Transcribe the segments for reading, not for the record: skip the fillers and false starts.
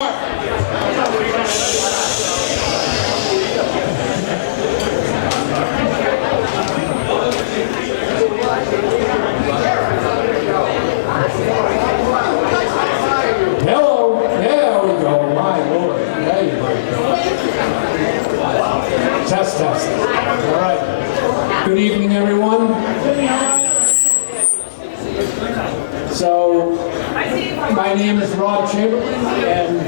Test. All right. Good evening, everyone. So, my name is Rob Chamberlain, and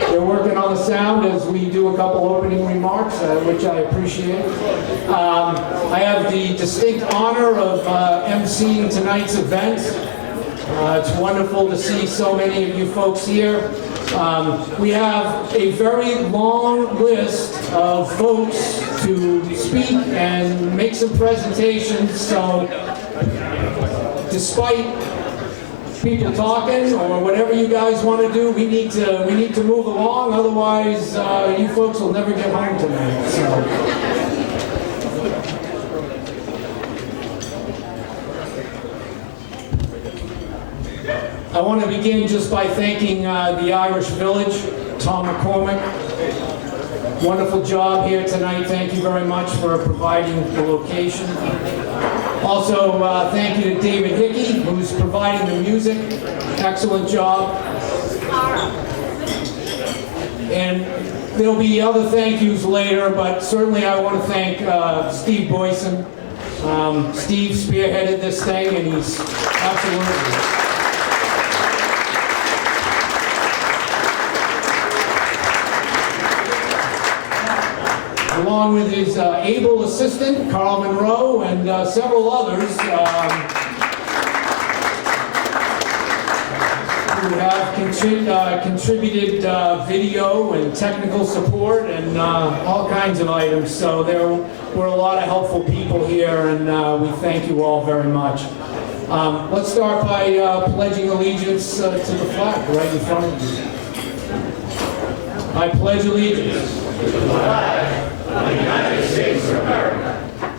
they're working on the sound as we do a couple opening remarks, which I appreciate. I have the distinct honor of emceeing tonight's event. It's wonderful to see so many of you folks here. We have a very long list of folks to speak and make some presentations, so despite people talking or whatever you guys want to do, we need to move along, otherwise you folks will never get home tonight. So. I want to begin just by thanking the Irish Village, Tom McCormick. Wonderful job here tonight. Thank you very much for providing the location. Also, thank you to David Hickey, who's providing the music. Excellent job. And there'll be other thank yous later, but certainly I want to thank Steve Boyson. Steve spearheaded this thing, and he's absolutely... along with his able assistant, Carl Monroe, and several others who have contributed video and technical support and all kinds of items. So there were a lot of helpful people here, and we thank you all very much. Let's start by pledging allegiance to the flag right in front of you. I pledge allegiance to the flag of the United States of America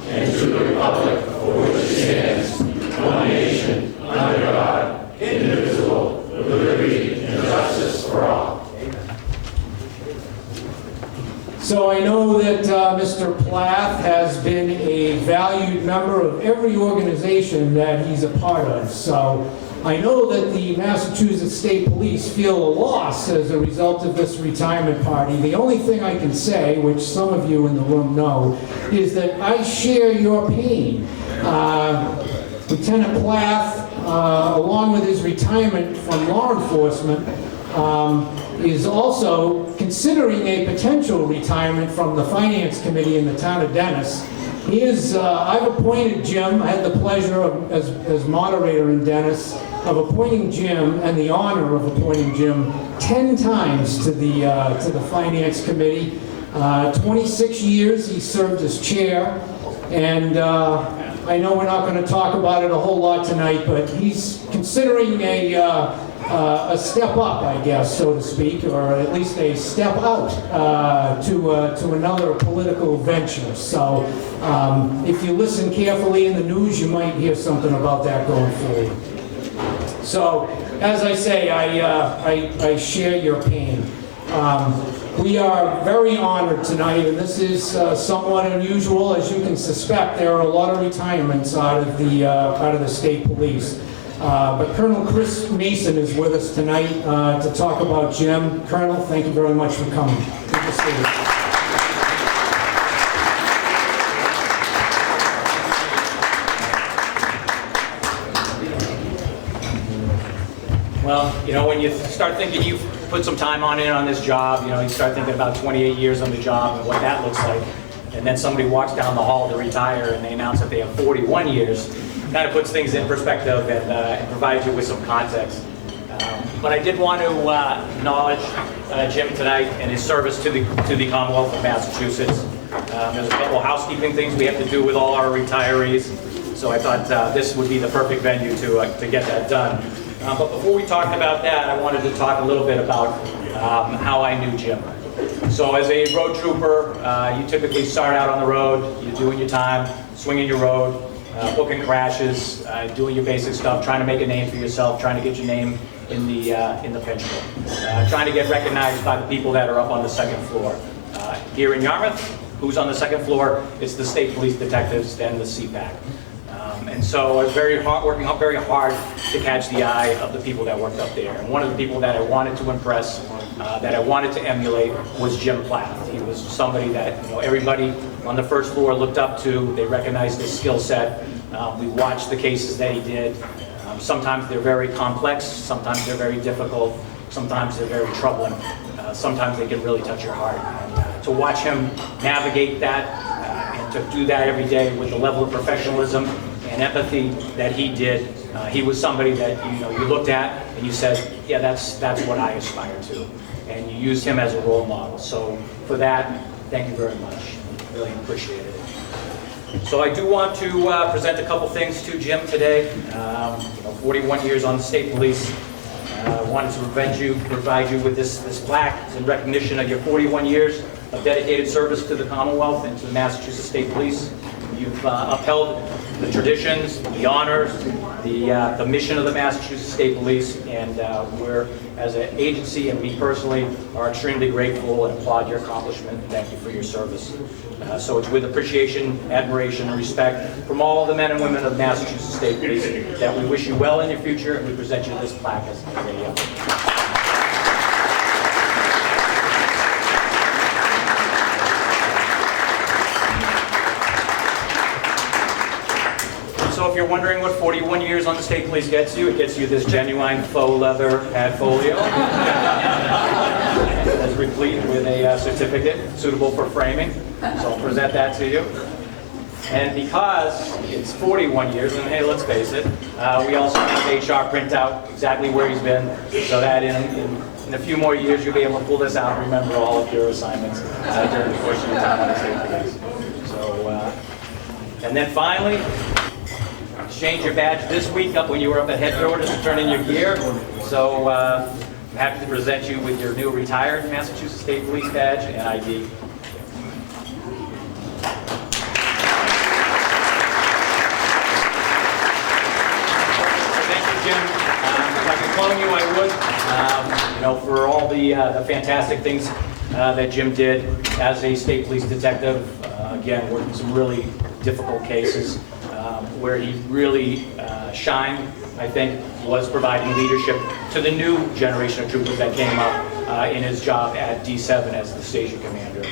and to the republic for which it stands, one nation, under God, indivisible, with liberty and justice for all. So I know that Mr. Plath has been a valued member of every organization that he's a part of. So I know that the Massachusetts State Police feel a loss as a result of this retirement party. The only thing I can say, which some of you in the room know, is that I share your pain. Lieutenant Plath, along with his retirement from law enforcement, is also considering a potential retirement from the Finance Committee in the town of Dennis. I've appointed Jim. I had the pleasure of, as moderator in Dennis, of appointing Jim and the honor of appointing Jim 10 times to the Finance Committee. 26 years he served as chair, and I know we're not going to talk about it a whole lot tonight, but he's considering a step up, I guess, so to speak, or at least a step out to another political venture. So if you listen carefully in the news, you might hear something about that going forward. So, as I say, I share your pain. We are very honored tonight, and this is somewhat unusual. As you can suspect, there are a lot of retirements out of the state police. But Colonel Chris Mason is with us tonight to talk about Jim. Colonel, thank you very much for coming. Good to see you. Well, you know, when you start thinking you've put some time on this job, you know, you start thinking about 28 years on the job and what that looks like. And then somebody walks down the hall to retire and they announce that they have 41 years. Kind of puts things in perspective and provides you with some context. But I did want to acknowledge Jim tonight and his service to the Commonwealth of Massachusetts. There's a couple of housekeeping things we have to do with all our retirees, so I thought this would be the perfect venue to get that done. But before we talked about that, I wanted to talk a little bit about how I knew Jim. So as a road trooper, you typically start out on the road, you're doing your time, swinging your road, booking crashes, doing your basic stuff, trying to make a name for yourself, trying to get your name in the pension, trying to get recognized by the people that are up on the second floor. Here in Yarmouth, who's on the second floor? It's the state police detectives and the CPAC. And so I was working very hard to catch the eye of the people that worked up there. And one of the people that I wanted to impress, that I wanted to emulate, was Jim Plath. He was somebody that everybody on the first floor looked up to. They recognized his skill set. We watched the cases that he did. Sometimes they're very complex. Sometimes they're very difficult. Sometimes they're very troubling. Sometimes they can really touch your heart. And, to watch him navigate that and to do that every day with the level of professionalism and empathy that he did, he was somebody that you looked at and you said, yeah, that's what I aspire to. And you used him as a role model. So for that, thank you very much. Really appreciate it. So I do want to present a couple things to Jim today. 41 years on the state police. I wanted to provide you with this plaque in recognition of your 41 years of dedicated service to the Commonwealth and to the Massachusetts State Police. You've upheld the traditions, the honors, the mission of the Massachusetts State Police, and we're, as an agency and me personally, are extremely grateful and applaud your accomplishment. Thank you for your service. So it's with appreciation, admiration, and respect from all the men and women of the Massachusetts State Police that we wish you well in your future, and we present you this plaque as a So if you're wondering what 41 years on the state police gets you, it gets you this genuine faux leather ad folio that's replete with a certificate suitable for framing. So I'll present that to you. And because it's 41 years, and hey, let's face it, we also have HR print out exactly where he's been, so that in a few more years you'll be able to pull this out and remember all of your assignments during the course of your time on the state police. So, and then finally, exchange your badge this week up when you were up at headquarters to turn in your gear. So I'm happy to present you with your new retired Massachusetts State Police badge and ID. Thank you, Jim. If I could clone you, I would. For all the fantastic things that Jim did as a state police detective. Again, working some really difficult cases. Where he really shined, I think, was providing leadership to the new generation of troopers that came up in his job at D7 as the station commander.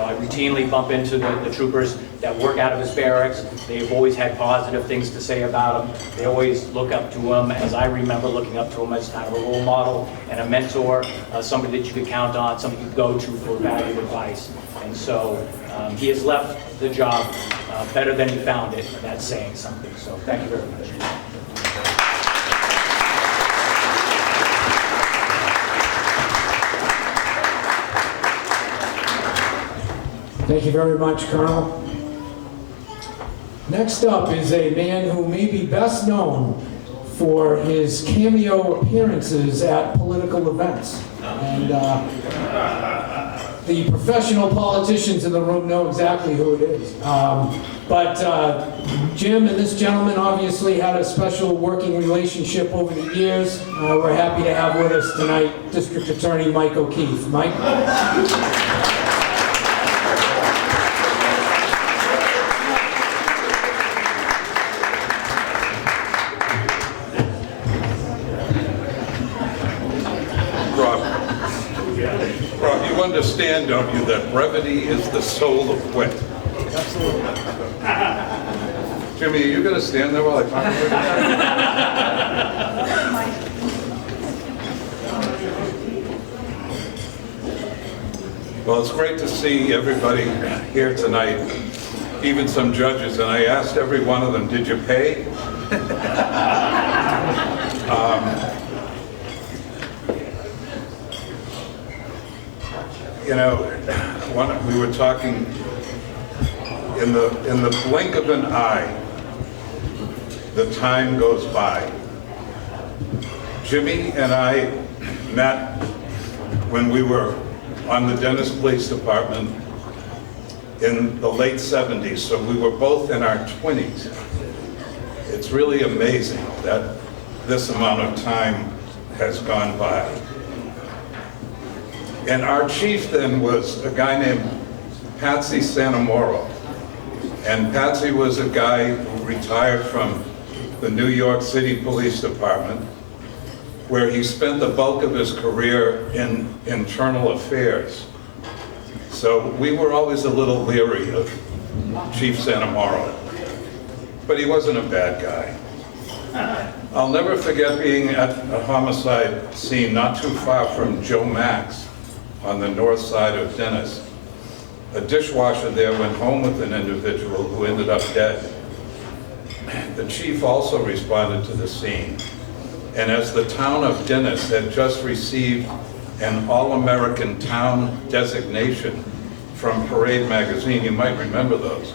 I routinely bump into the troopers that work out of his barracks. They've always had positive things to say about him. They always look up to him, as I remember looking up to him as kind of a role model and a mentor, somebody that you could count on, somebody you could go to for valuable advice. And so he has left the job better than he found it, and that's saying something. So thank you very much. Thank you very much, Colonel. Next up is a man who may be best known for his cameo appearances at political events. And the professional politicians in the room know exactly who it is. But Jim and this gentleman obviously had a special working relationship over the years. We're happy to have with us tonight District Attorney Mike O'Keefe. Mike? Understand, don't you, that brevity is the soul of wit? Absolutely. Jimmy, are you going to stand there while I talk to you? Well, it's great to see everybody here tonight, even some judges, and I asked every one of them, did you pay? We were talking in the blink of an eye, the time goes by. Jimmy and I met when we were on the Dennis Police Department in the late 70s, so we were both in our 20s. It's really amazing that this amount of time has gone by. And our chief then was a guy named Patsy Santamoro. And Patsy was a guy who retired from the New York City Police Department, where he spent the bulk of his career in internal affairs. So we were always a little leery of Chief Santamoro, but he wasn't a bad guy. I'll never forget being at a homicide scene not too far from Joe Mack's on the north side of Dennis. A dishwasher there went home with an individual who ended up dead. The chief also responded to the scene. And as the town of Dennis had just received an All-American Town designation from Parade magazine, you might remember those,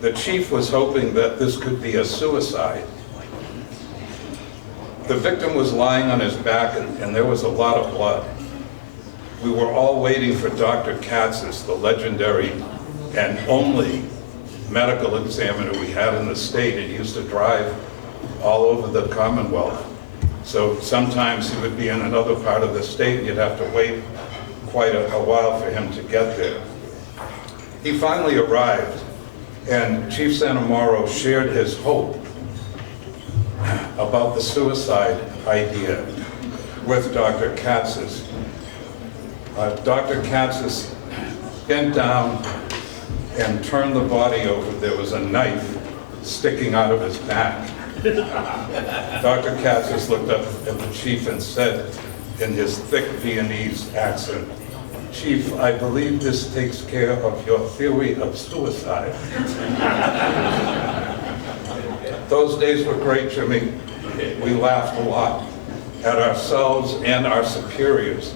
the chief was hoping that this could be a suicide. The victim was lying on his back and there was a lot of blood. We were all waiting for Dr. Katz's, the legendary and only medical examiner we had in the state. He used to drive all over the Commonwealth. So sometimes he would be in another part of the state and you'd have to wait quite a while for him to get there. He finally arrived and Chief Santamoro shared his hope about the suicide idea with Dr. Katz's. Dr. Katz's bent down and turned the body over. There was a knife sticking out of his back. Dr. Katz's looked up at the chief and said in his thick Viennese accent, "Chief, I believe this takes care of your theory of suicide." Those days were great, Jimmy. We laughed a lot at ourselves and our superiors.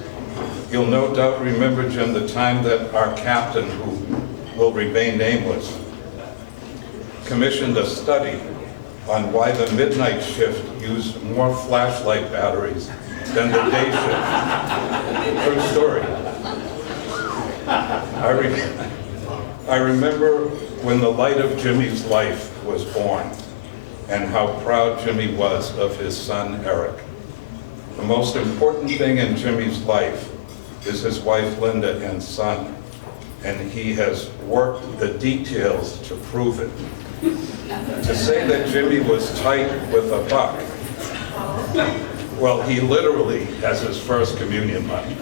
You'll no doubt remember, Jim, the time that our captain, who will remain nameless, commissioned a study on why the midnight shift used more flashlight batteries than the day shift. True story. I remember when the light of Jimmy's life was born and how proud Jimmy was of his son, Eric. The most important thing in Jimmy's life is his wife, Linda, and son, and he has worked the details to prove it. To say that Jimmy was tight with a buck, well, he literally has his first communion money.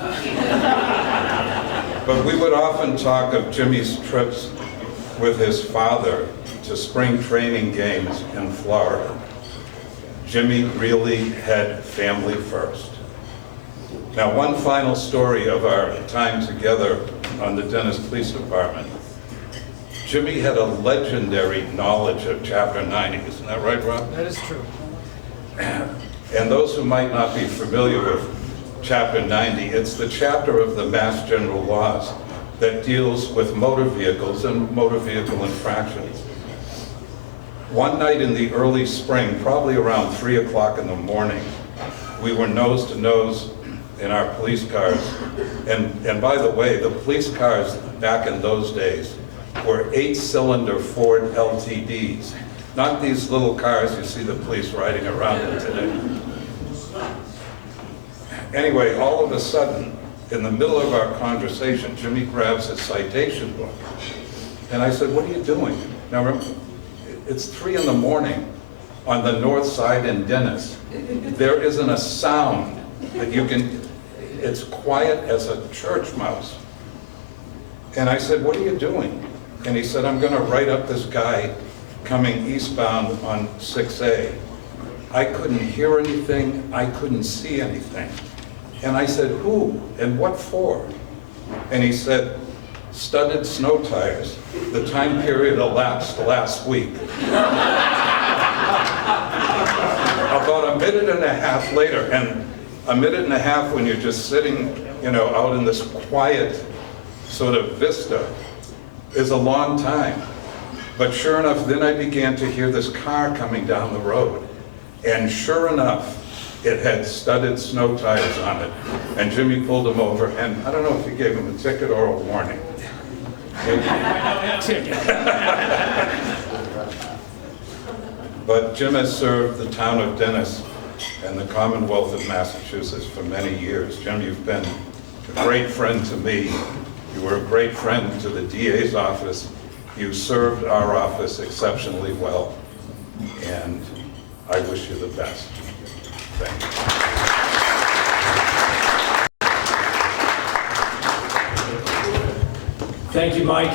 But we would often talk of Jimmy's trips with his father to spring training games in Florida. Jimmy really had family first. Now, one final story of our time together on the Dennis Police Department. Jimmy had a legendary knowledge of Chapter 90. Isn't that right, Rob? That is true. And those who might not be familiar with Chapter 90, it's the chapter of the Mass General Laws that deals with motor vehicles and motor vehicle infractions. One night in the early spring, probably around 3 o'clock in the morning, we were nose to nose in our police cars. And by the way, the police cars back in those days were 8-cylinder Ford LTDs, not these little cars you see the police riding around in today. Anyway, all of a sudden, in the middle of our conversation, Jimmy grabs his citation book. And I said, "What are you doing?" Now, remember, it's 3 in the morning on the north side in Dennis. There isn't a sound that you can, it's quiet as a church mouse. And I said, "What are you doing?" And he said, "I'm going to write up this guy coming eastbound on 6A. I couldn't hear anything, I couldn't see anything." And I said, "Who and what for?" And he said, "Studded snow tires. The time period elapsed last week." About a minute and a half later, and a minute and a half when you're just sitting, out in this quiet sort of vista is a long time. But sure enough, then I began to hear this car coming down the road. And sure enough, it had studded snow tires on it. And Jimmy pulled him over, and I don't know if he gave him a ticket or a warning. But Jim has served the town of Dennis and the Commonwealth of Massachusetts for many years. Jim, you've been a great friend to me. You were a great friend to the DA's office. You served our office exceptionally well, and I wish you the best. Thank you. Thank you, Mike.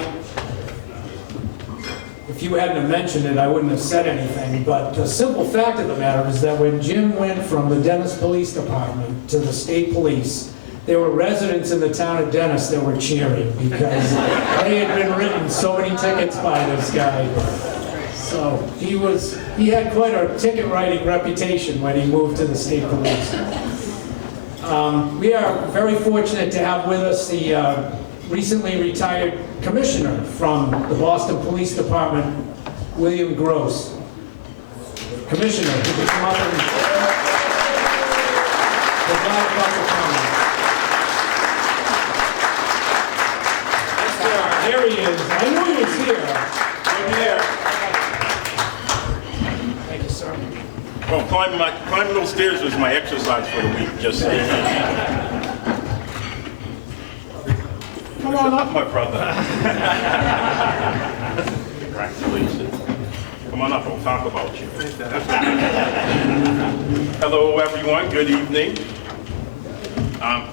If you hadn't mentioned it, I wouldn't have said anything, but the simple fact of the matter is that when Jim went from the Dennis Police Department to the state police, there were residents in the town of Dennis that were cheering because they had been written so many tickets by this guy. So he had quite a ticket writing reputation when he moved to the state police. We are very fortunate to have with us the recently retired commissioner from the Boston Police Department, William Gross. Commissioner, could you come up and provide a couple comments? There he is. I knew he was here. I'm here. Thank you, sir. Well, climbing those stairs was my exercise for the week, just saying. Come on up, my brother. Congratulations. Come on up, I'll talk about you. Hello, everyone. Good evening. I'm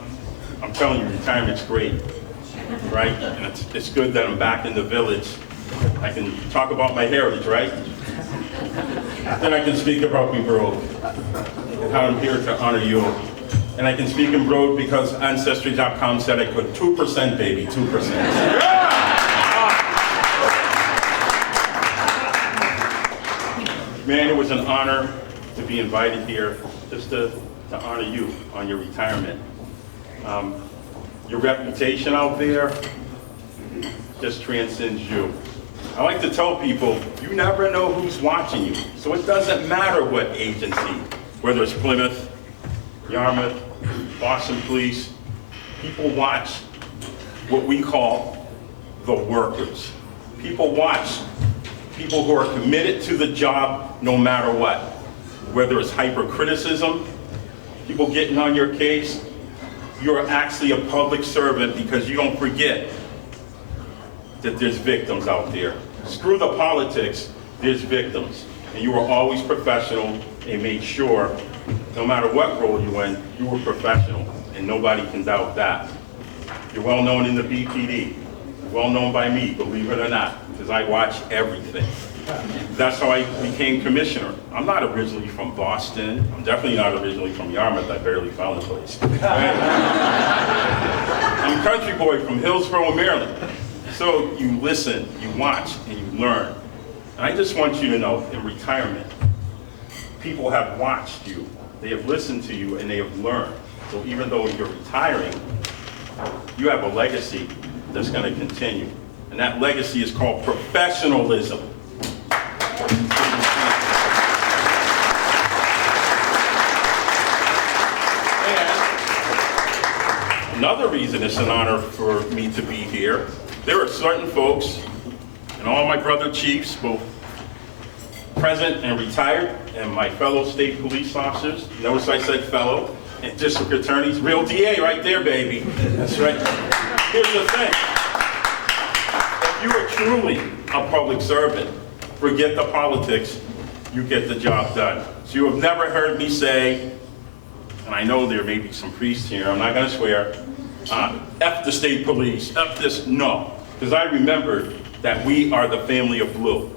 telling you, retirement's great, right? And it's good that I'm back in the village. I can talk about my heritage, right? Then I can speak about me brogue and how I'm here to honor you. And I can speak in brogue because Ancestry.com said I could. 2%, baby, 2%. Man, it was an honor to be invited here just to honor you on your retirement. Your reputation out there just transcends you. I like to tell people, you never know who's watching you. So it doesn't matter what agency, whether it's Plymouth, Yarmouth, Boston Police, people watch what we call the workers. People watch people who are committed to the job no matter what. Whether it's hypercriticism, people getting on your case, you're actually a public servant because you don't forget that there's victims out there. Screw the politics, there's victims. And you were always professional and made sure, no matter what role you're in, you were professional, and nobody can doubt that. You're well known in the BPD, well known by me, believe it or not, because I watch everything. That's how I became commissioner. I'm not originally from Boston. I'm definitely not originally from Yarmouth. I barely found the place. I'm a country boy from Hillsborough, Maryland. So you listen, you watch, and you learn. And I just want you to know, in retirement, people have watched you, they have listened to you, and they have learned. So even though you're retiring, you have a legacy that's going to continue. And that legacy is called professionalism. And another reason it's an honor for me to be here, there are certain folks, and all my brother chiefs, both present and retired, and my fellow state police officers, notice I said fellow, and district attorneys, real DA right there, baby. That's right. Here's the thing. If you are truly a public servant, forget the politics, you get the job done. So you have never heard me say, and I know there may be some priests here, I'm not gonna swear, F the state police, F this, no. Because I remembered that we are the family of blue.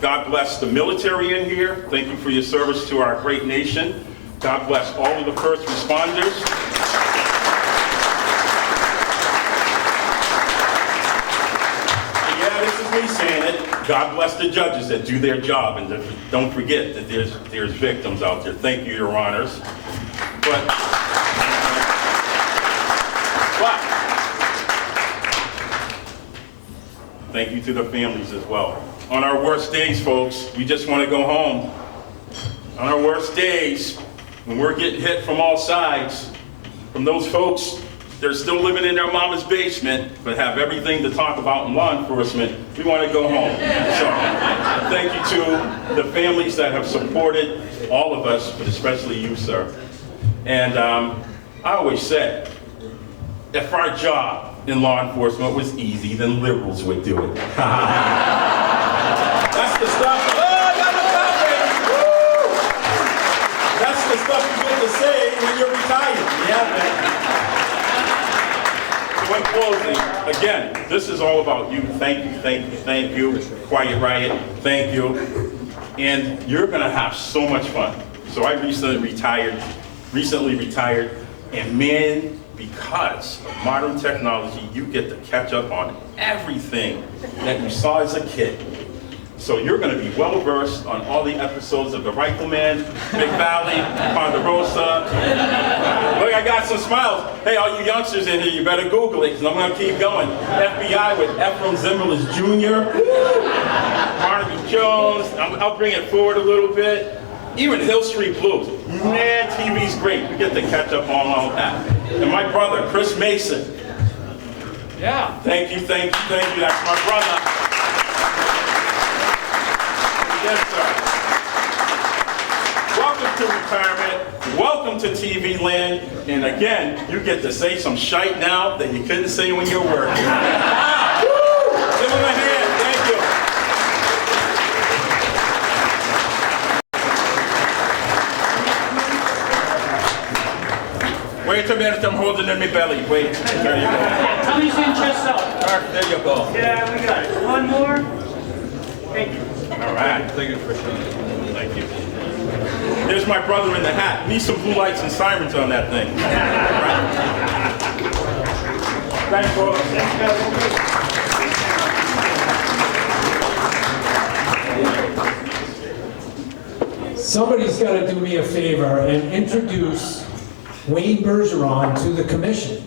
God bless the military in here. Thank you for your service to our great nation. God bless all of the first responders. And yeah, this is me saying it. God bless the judges that do their job, and don't forget that there's victims out there. Thank you, Your Honors. But thank you to the families as well. On our worst days, folks, we just want to go home. On our worst days, when we're getting hit from all sides, from those folks they're still living in their mama's basement, but have everything to talk about in law enforcement, we want to go home. So, thank you to the families that have supported all of us, but especially you, sir. And I always said, if our job in law enforcement was easy, then liberals would do it. That's the stuff. Oh, I got the stuff you get to say when you're retired. Yeah, man. So in closing, again, this is all about you. Thank you, thank you, thank you. Quiet Riot, thank you. And you're gonna have so much fun. So I recently retired, and man, because of modern technology, you get to catch up on everything that you saw as a kid. So you're going to be well versed on all the episodes of The Rifleman, Big Valley, Ponderosa. Look, I got some smiles. Hey, all you youngsters in here, you better Google it, because I'm going to keep going. FBI with Ephraim Zimmerlis Jr., Barnaby Jones. I'll bring it forward a little bit. Even Hill Street Blues. Man, TV's great. We get to catch up on all that. And my brother, Chris Mason. Yeah. Thank you, thank you, thank you. That's my brother. Yes, sir. Welcome to retirement. Welcome to TV land. And again, you get to say some shite now that you couldn't say when you were working. Give him a hand. Thank you. Wait a minute, I'm holding in my belly. Wait. There you go. Tummy's in, chest out. There you go. Yeah, we got it. One more. Thank you. All right. Thank you. Thank you. There's my brother in the hat. Need some blue lights and sirens on that thing. Thanks, brother. Somebody's got to do me a favor and introduce Wayne Bergeron to the commissioner,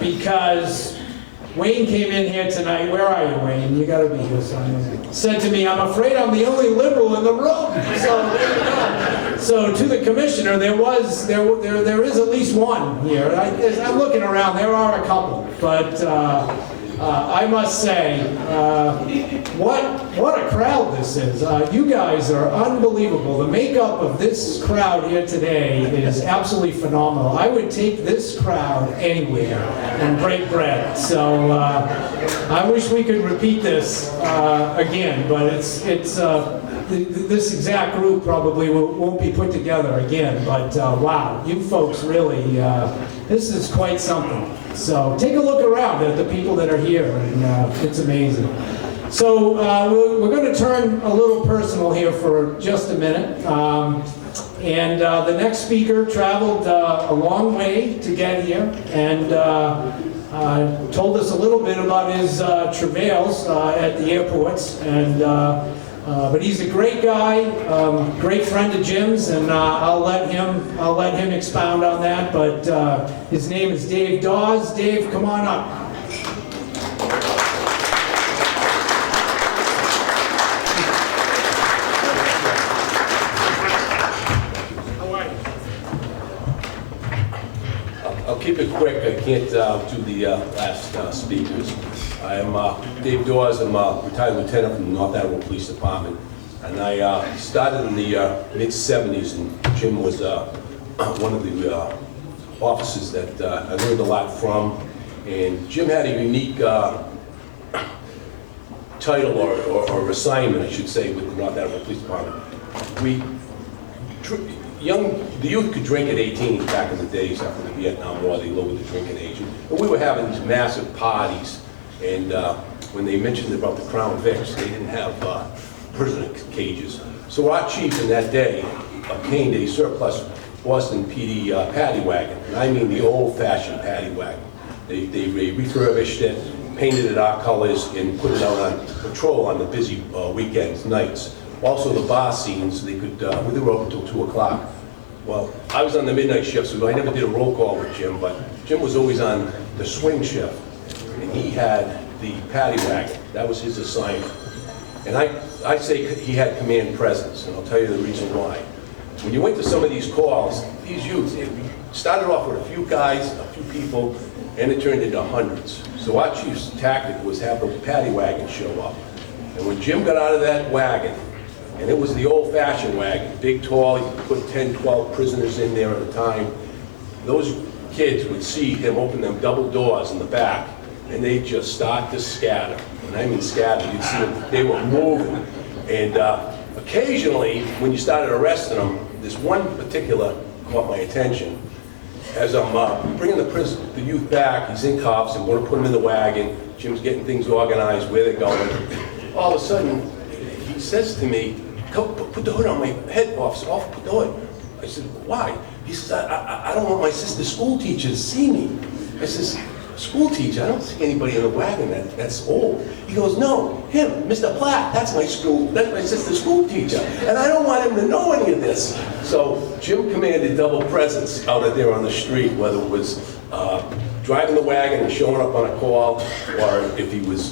because Wayne came in here tonight. Where are you, Wayne? You got to be here, son. Said to me, "I'm afraid I'm the only liberal in the room." So there you go. So to the commissioner, there is at least one here. I'm looking around. There are a couple, but I must say, what a crowd this is. You guys are unbelievable. The makeup of this crowd here today is absolutely phenomenal. I would take this crowd anywhere and break bread. So I wish we could repeat this again, but this exact group probably won't be put together again. But wow, you folks really, this is quite something. So take a look around at the people that are here, and it's amazing. So we're going to turn a little personal here for just a minute. And the next speaker traveled a long way to get here, and told us a little bit about his travails at the airports. And but he's a great guy, great friend of Jim's, and I'll let him expound on that. But his name is Dave Dawes. Dave, come on up. I'll keep it quick. I can't do the last speakers. I'm Dave Dawes. I'm a retired lieutenant from the North Attleboro Police Department. And I started in the mid-'70s, and Jim was one of the officers that I learned a lot from. And Jim had a unique title or assignment, I should say, with the North Attleboro Police Department. The youth could drink at 18 back in the days after the Vietnam War. They lowered the drinking age. And we were having these massive parties. And when they mentioned about the Crown Vics, they didn't have prisoner cages. So our chief in that day obtained a surplus Boston PD paddy wagon. And I mean the old-fashioned paddy wagon. They refurbished it, painted it our colors, and put it out on patrol on the busy weekends, nights. Also the bar scenes, they were open until 2 o'clock. Well, I was on the midnight shift, so I never did a roll call with Jim, but Jim was always on the swing shift. And he had the paddy wagon. That was his assignment. And I say he had command presence, and I'll tell you the reason why. When you went to some of these calls, these youths, Started off with a few guys, a few people, and it turned into hundreds. So our chief's tactic was have the paddy wagon show up. And when Jim got out of that wagon, and it was the old-fashioned wagon, big, tall, he could put 10, 12 prisoners in there at a time, those kids would see him open them double doors in the back, and they'd just start to scatter. And I mean scatter, you'd see them, they were moving. And occasionally, when you started arresting them, this one particular caught my attention. As I'm bringing the youth back, he's in cuffs, and we're going to put him in the wagon. Jim's getting things organized, where they're going. All of a sudden, he says to me, "Go, put the hood on my head, officer, put the hood." I said, "Why?" He says, I don't want my sister's school teacher to see me. I says, "School teacher? I don't see anybody in the wagon that's old." He goes, "No, him, Mr. Plath, that's my sister's school teacher, and I don't want him to know any of this." So Jim commanded double presence out there on the street, whether it was driving the wagon and showing up on a call, or if he was,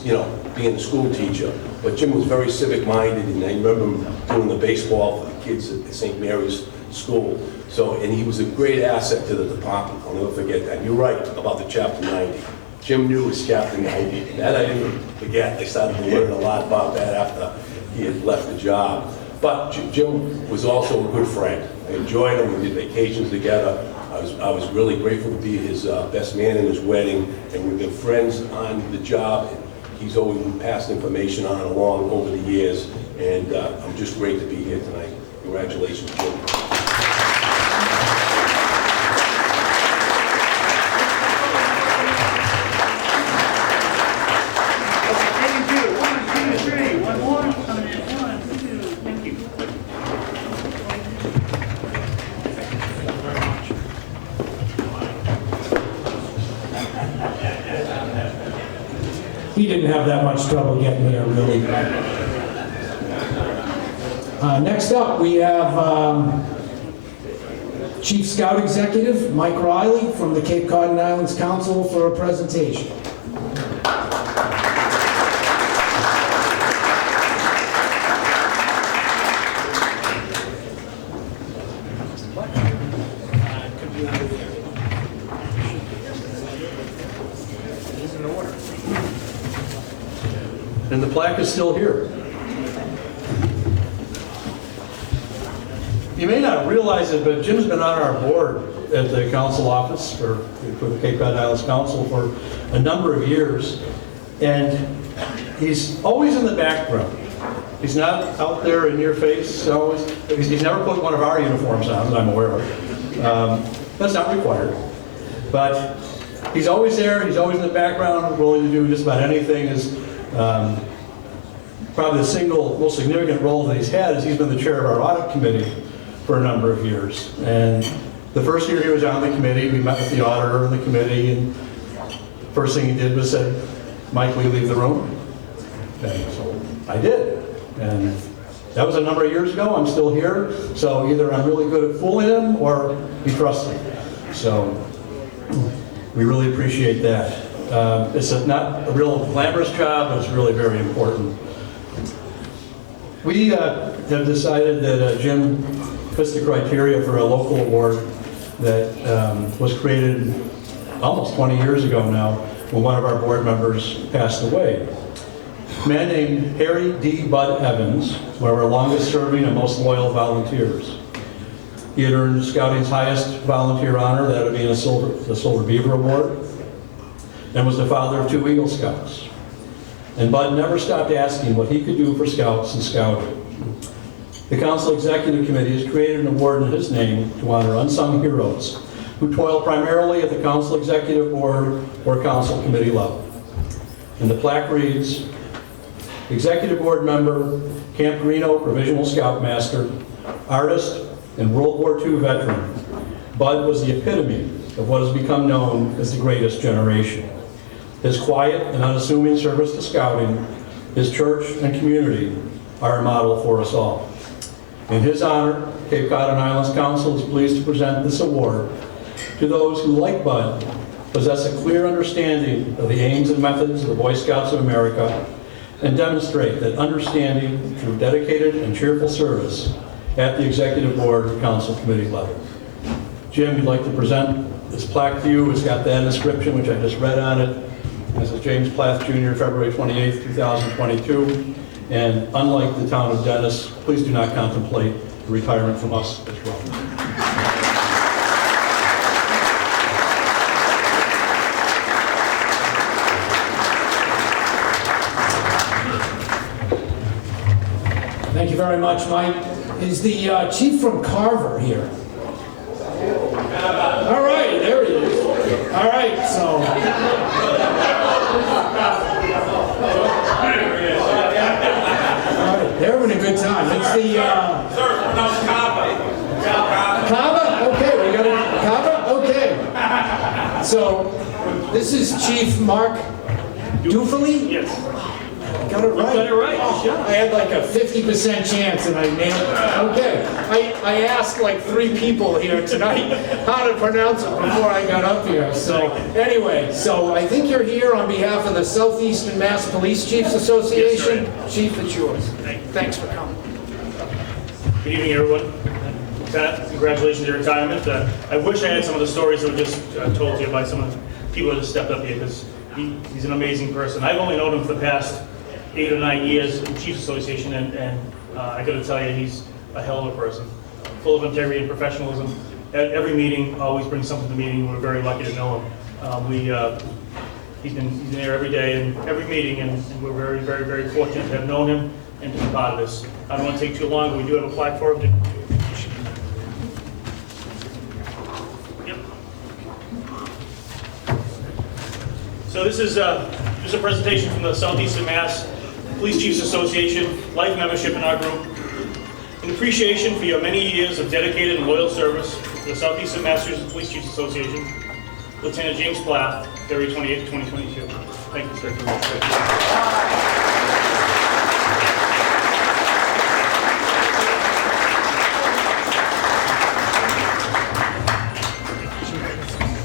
being a school teacher. But Jim was very civic-minded, and I remember him doing the baseball for the kids at St. Mary's School. So, and he was a great asset to the department. I'll never forget that. You're right about the Chapter 90. Jim knew his Chapter 90. That I didn't forget. I started to learn a lot about that after he had left the job. But Jim was also a good friend. I enjoyed him. We did vacations together. I was really grateful to be his best man in his wedding, and we've been friends on the job. He's always passed information on along over the years, and I'm just great to be here tonight. Congratulations, Jim. Thank you. 1, 2, 3. One more. Coming in. 1, 2. Thank you. He didn't have that much trouble getting here, really. Next up, we have Chief Scout Executive Mike Riley from the Cape Cod and Islands Council for a presentation. And the plaque is still here. You may not realize it, but Jim's been on our board at the council office for the Cape Cod Islands Council for a number of years. And he's always in the background. He's not out there in your face always. He's never put one of our uniforms on that I'm aware of. That's not required. But he's always there. He's always in the background, willing to do just about anything. Probably the single most significant role that he's had is he's been the chair of our audit committee for a number of years. And the first year he was on the committee, we met with the auditor and the committee, and first thing he did was said, "Mike, will you leave the room?" And so I did. And that was a number of years ago. I'm still here. So either I'm really good at fooling him or he trusts me. So we really appreciate that. It's not a real glamorous job, but it's really very important. We have decided that Jim fits the criteria for a local award that was created almost 20 years ago now when one of our board members passed away. A man named Harry D. Bud Evans, one of our longest serving and most loyal volunteers. He had earned Scouting's highest volunteer honor, that would be the Silver Beaver Award, and was the father of 2 Eagle Scouts. And Bud never stopped asking what he could do for Scouts and Scouting. The Council Executive Committee has created an award in his name to honor unsung heroes who toil primarily at the Council Executive Board or Council Committee level. And the plaque reads, Executive Board Member, Camp Reno Provisional Scoutmaster, Artist, and World War II veteran, Bud was the epitome of what has become known as the Greatest Generation. His quiet and unassuming service to Scouting, his church and community are a model for us all. In his honor, Cape Cod and Islands Council is pleased to present this award to those who, like Bud, possess a clear understanding of the aims and methods of the Boy Scouts of America and demonstrate that understanding through dedicated and cheerful service at the Executive Board and Council Committee level. Jim, you'd like to present this plaque to you. It's got that inscription, which I just read on it. This is James Plath Jr., February 28th, 2022. And unlike the town of Dennis, please do not contemplate retirement from us as well. Thank you very much, Mike. Is the chief from Carver here? All right, there he is. All right, so. All right, they're having a good time. It's the. Sir, pronounce Kava. Kava? Okay, we got a Kava? Okay. So, this is Chief Mark Dufely? Yes. Got it right. Got it right. I had like a 50% chance and I nailed it. Okay. I asked like 3 people here tonight how to pronounce it before I got up here. So anyway, so I think you're here on behalf of the Southeastern Mass Police Chiefs Association. Yes, Chief, it's yours. Thanks for coming. Good evening, everyone. Lieutenant, congratulations on your retirement. I wish I had some of the stories that were just told to you by some of the people that just stepped up here, because he's an amazing person. I've only known him for the past 8 or 9 years in Chiefs Association, and I got to tell you, he's a hell of a person, full of integrity and professionalism. At every meeting, always brings something to the meeting. We're very lucky to know him. He's been there every day and every meeting, and we're very, very, very fortunate to have known him and to be part of this. I don't want to take too long, but we do have a plaque for him. Yep. So this is just a presentation from the Southeastern Mass Police Chiefs Association, life membership in our group. In appreciation for your many years of dedicated and loyal service to the Southeastern Massachusetts Police Chiefs Association, Lieutenant James Plath, February 28, 2022. Thank you, sir.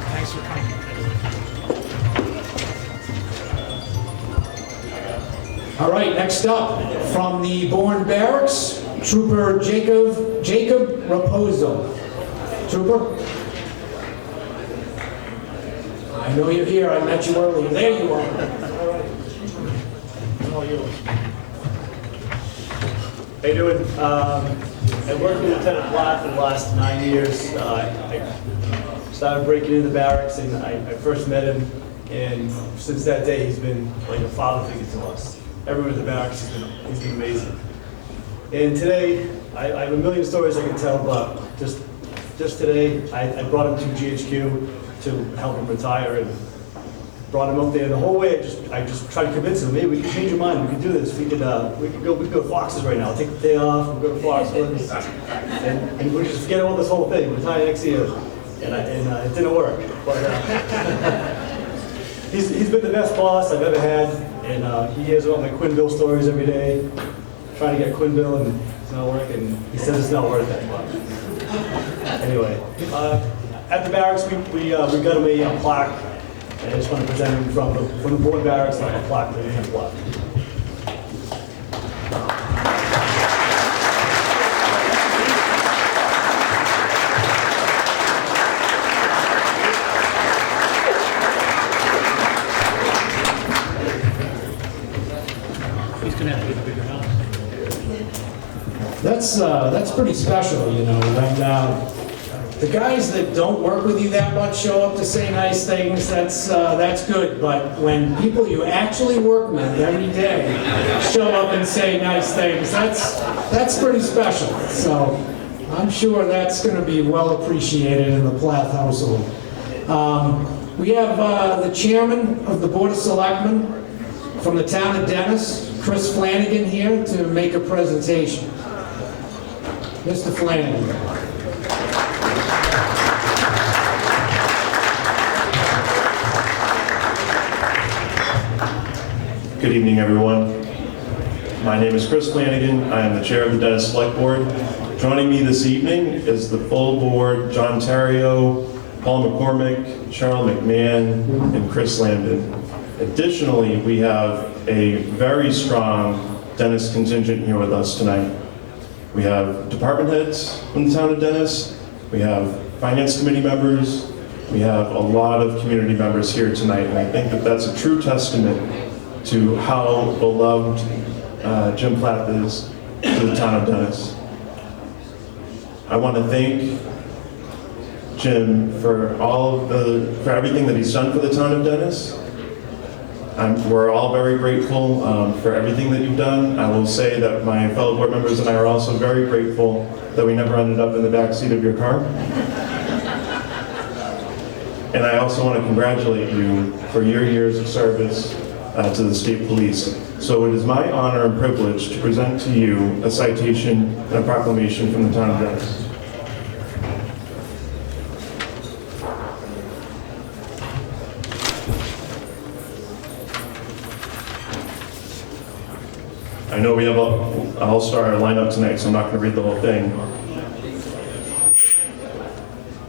Thanks for coming. All right, next up, from the Bourne Barracks, Trooper Jacob Raposo. Trooper? I know you're here, I met you earlier. There you are. All right. All yours. How you doing? I worked with Lieutenant Plath for the last 9 years. I started breaking into the barracks, and I first met him, and since that day, he's been like a father figure to us. Everyone at the barracks, he's been amazing. And today, I have a million stories I can tell, but just today, I brought him to GHQ to help him retire, and brought him up there. The whole way, I just tried to convince him, maybe we can change your mind, we can do this, we could go to Fox's right now, take the day off, we'll go to Fox's, and we just forget about this whole thing, retire next year. And it didn't work, but he's been the best boss I've ever had, and he hears all my Quinville stories every day, trying to get Quinville, and it's not working. He says it's not worth that much. Anyway, at the barracks, we got him a plaque. I just want to present him from the Bourne Barracks, like a plaque to the plaque. He's going to have to get a bigger house. That's pretty special, you know, when the guys that don't work with you that much show up to say nice things, that's good. But when people you actually work with every day show up and say nice things, that's pretty special. So I'm sure that's going to be well appreciated in the Plath household. We have the chairman of the Board of Selectmen from the town of Dennis, Chris Flanagan, here to make a presentation. Mr. Flanagan. Good evening, everyone. My name is Chris Flanagan. I am the chair of the Dennis Select Board. Joining me this evening is the full board, John Terrio, Paul McCormick, Cheryl McMahon, and Chris Lambden. Additionally, we have a very strong Dennis contingent here with us tonight. We have department heads from the town of Dennis. We have finance committee members. We have a lot of community members here tonight, and I think that that's a true testament to how beloved Jim Plath is to the town of Dennis. I want to thank Jim for for everything that he's done for the town of Dennis. We're all very grateful for everything that you've done. I will say that my fellow board members and I are also very grateful that we never ended up in the back seat of your car. And I also want to congratulate you for your years of service to the state police. So it is my honor and privilege to present to you a citation and a proclamation from the town of Dennis. I know we have an all-star lineup tonight, so I'm not going to read the whole thing.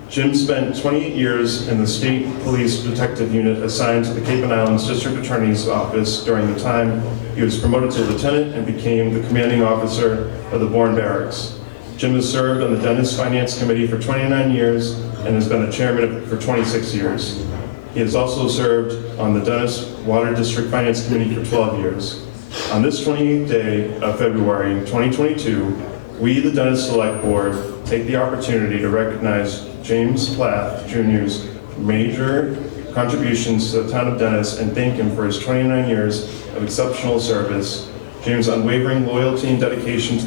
Jim spent 28 years in the State Police Detective Unit assigned to the Cape and Islands District Attorney's Office during the time he was promoted to lieutenant and became the commanding officer of the Bourne Barracks. Jim has served on the Dennis Finance Committee for 29 years and has been a chairman for 26 years. He has also served on the Dennis Water District Finance Committee for 12 years. On this 28th day of February 2022, we, the Dennis Select Board, take the opportunity to recognize James Plath Jr.'s major contributions to the town of Dennis and thank him for his 29 years of exceptional service. James' unwavering loyalty and dedication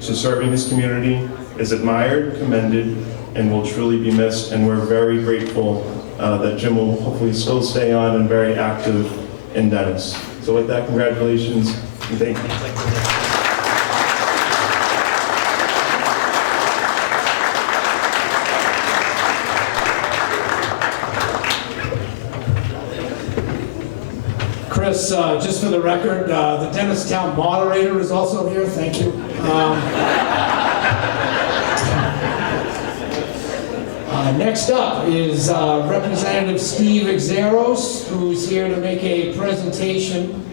to serving his community is admired, commended, and will truly be missed, and we're very grateful that Jim will hopefully still stay on and very active in Dennis. So with that, congratulations and thank you. Chris, just for the record, the Dennis Town Moderator is also here. Thank you. Next up is Representative Steve Exeros, who's here to make a presentation.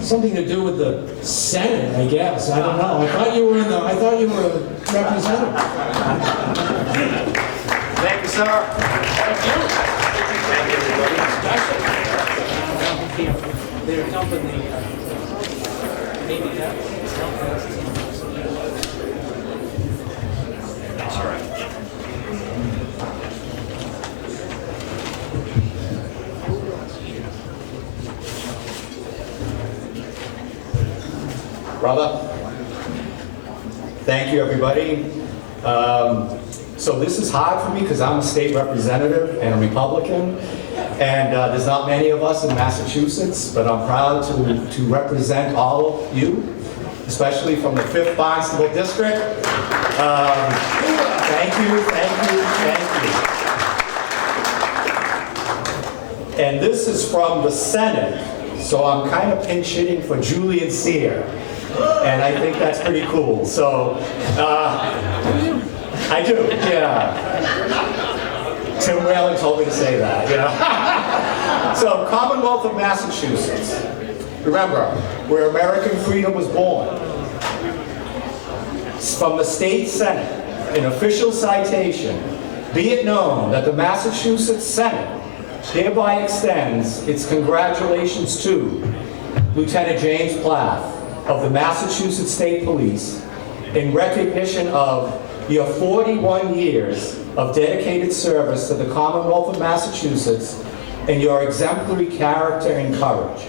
Something to do with the Senate, I guess. I don't know. I thought you were a representative. Thank you, sir. Thank you. Thank you, everybody. They're dumping the, maybe that. That's all right. Brother, thank you, everybody. So this is hard for me because I'm a state representative and a Republican, and there's not many of us in Massachusetts, but I'm proud to represent all of you, especially from the 5th Barnstable District. Thank you, thank you, thank you. And this is from the Senate, so I'm kind of pinch hitting for Julian Sear. And I think that's pretty cool. So, I do, yeah. Tim Whalen told me to say that, you know. So, Commonwealth of Massachusetts. Remember, where American freedom was born. From the state Senate, an official citation, be it known that the Massachusetts Senate hereby extends its congratulations to Lieutenant James Plath of the Massachusetts State Police in recognition of your 41 years of dedicated service to the Commonwealth of Massachusetts and your exemplary character and courage.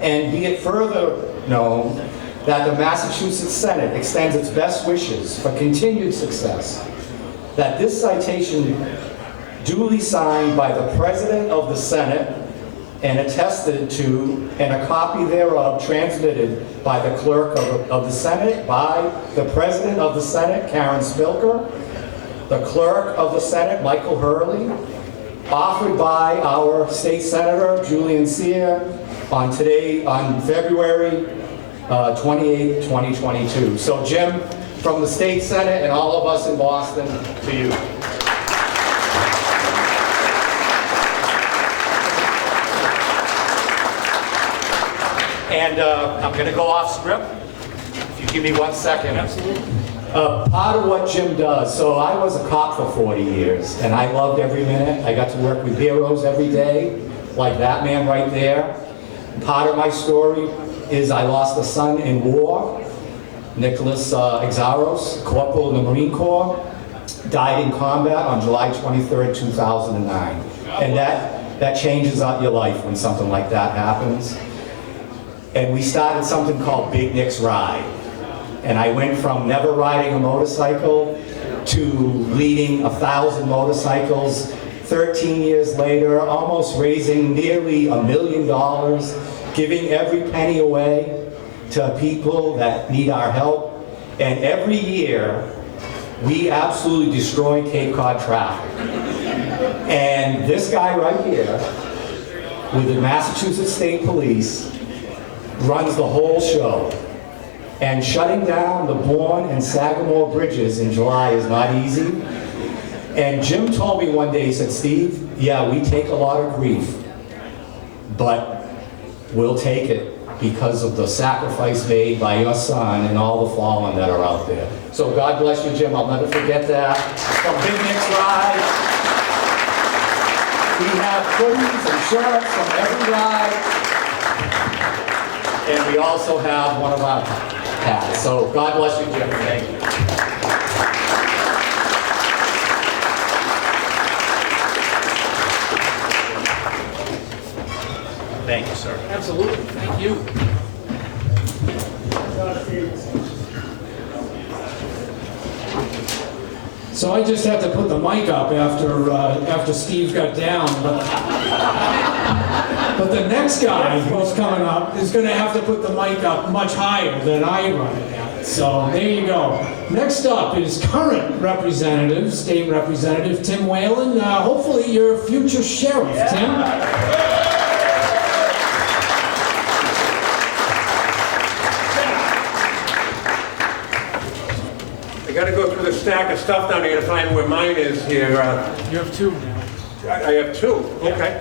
And be it further known that the Massachusetts Senate extends its best wishes for continued success, that this citation duly signed by the President of the Senate and attested to, and a copy thereof transmitted by the Clerk of the Senate, by the President of the Senate, Karen Spilker, the Clerk of the Senate, Michael Hurley, offered by our State Senator, Julian Sear, on February 28, 2022. So Jim, from the State Senate and all of us in Boston, to you. And I'm going to go off script, if you give me 1 second. Absolutely. Part of what Jim does, so I was a cop for 40 years, and I loved every minute. I got to work with heroes every day, like that man right there. Part of my story is I lost a son in war. Nicholas Exaros, corporal in the Marine Corps, died in combat on July 23rd, 2009. And that changes out your life when something like that happens. And we started something called Big Nick's Ride. And I went from never riding a motorcycle to leading 1,000 motorcycles. 13 years later, almost raising nearly $1 million, giving every penny away to people that need our help. And every year, we absolutely destroy Cape Cod traffic. And this guy right here, with the Massachusetts State Police, runs the whole show. And shutting down the Bourne and Sagamore bridges in July is not easy. And Jim told me one day, he said, Steve, yeah, we take a lot of grief, but we'll take it because of the sacrifice made by your son and all the fallen that are out there. So God bless you, Jim. I'll never forget that. From Big Nick's Ride, we have hoodies and shirts from every ride. And we also have one of our hats. So God bless you, Jim. Thank you. Thank you, sir. Absolutely, thank you. So I just had to put the mic up after Steve got down, but the next guy who's coming up is going to have to put the mic up much higher than I run it at. So there you go. Next up is current representative, state representative Tim Whalen. Hopefully your future sheriff, Tim. I got to go through the stack of stuff down here to find where mine is here. You have two now. I have two. Okay.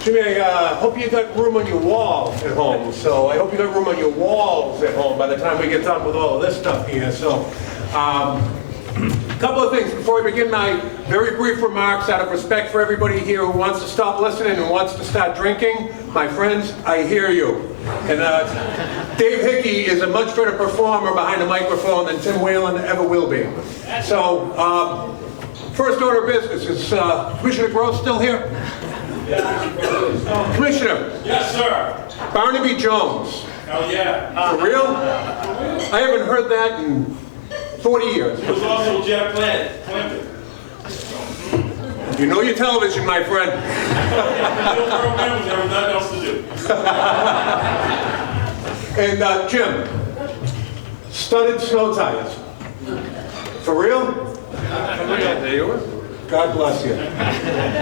Jimmy, I hope you got room on your wall at home. So I hope you got room on your walls at home by the time we get done with all of this stuff here. So, a couple of things before we begin my very brief remarks out of respect for everybody here who wants to stop listening and wants to start drinking. My friends, I hear you. And Dave Hickey is a much better performer behind a microphone than Tim Whalen ever will be. So, first order of business, is Commissioner Gross still here? Commissioner. Yes, sir. Barnaby Jones. Oh, yeah. For real? I haven't heard that in 40 years. He was also Jeff Plath. You know your television, my friend. There was nothing else to do. And Jim, studded snow tires. For real? There you are. God bless you.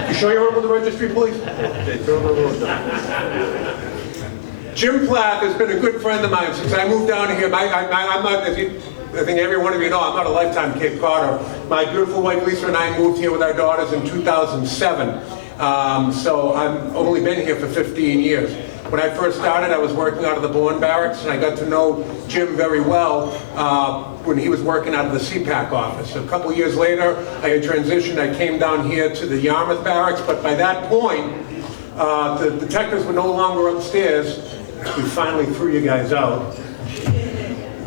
You sure you're up with the registry, please? Okay, throw the road down. Jim Plath has been a good friend of mine since I moved down here. I'm not, as you, I think every one of you know, I'm not a lifetime Cape Codder. My beautiful wife Lisa and I moved here with our daughters in 2007. So I've only been here for 15 years. When I first started, I was working out of the Bourne Barracks, and I got to know Jim very well when he was working out of the CPAC office. A couple years later, I had transitioned. I came down here to the Yarmouth Barracks, but by that point, the detectives were no longer upstairs. We finally threw you guys out.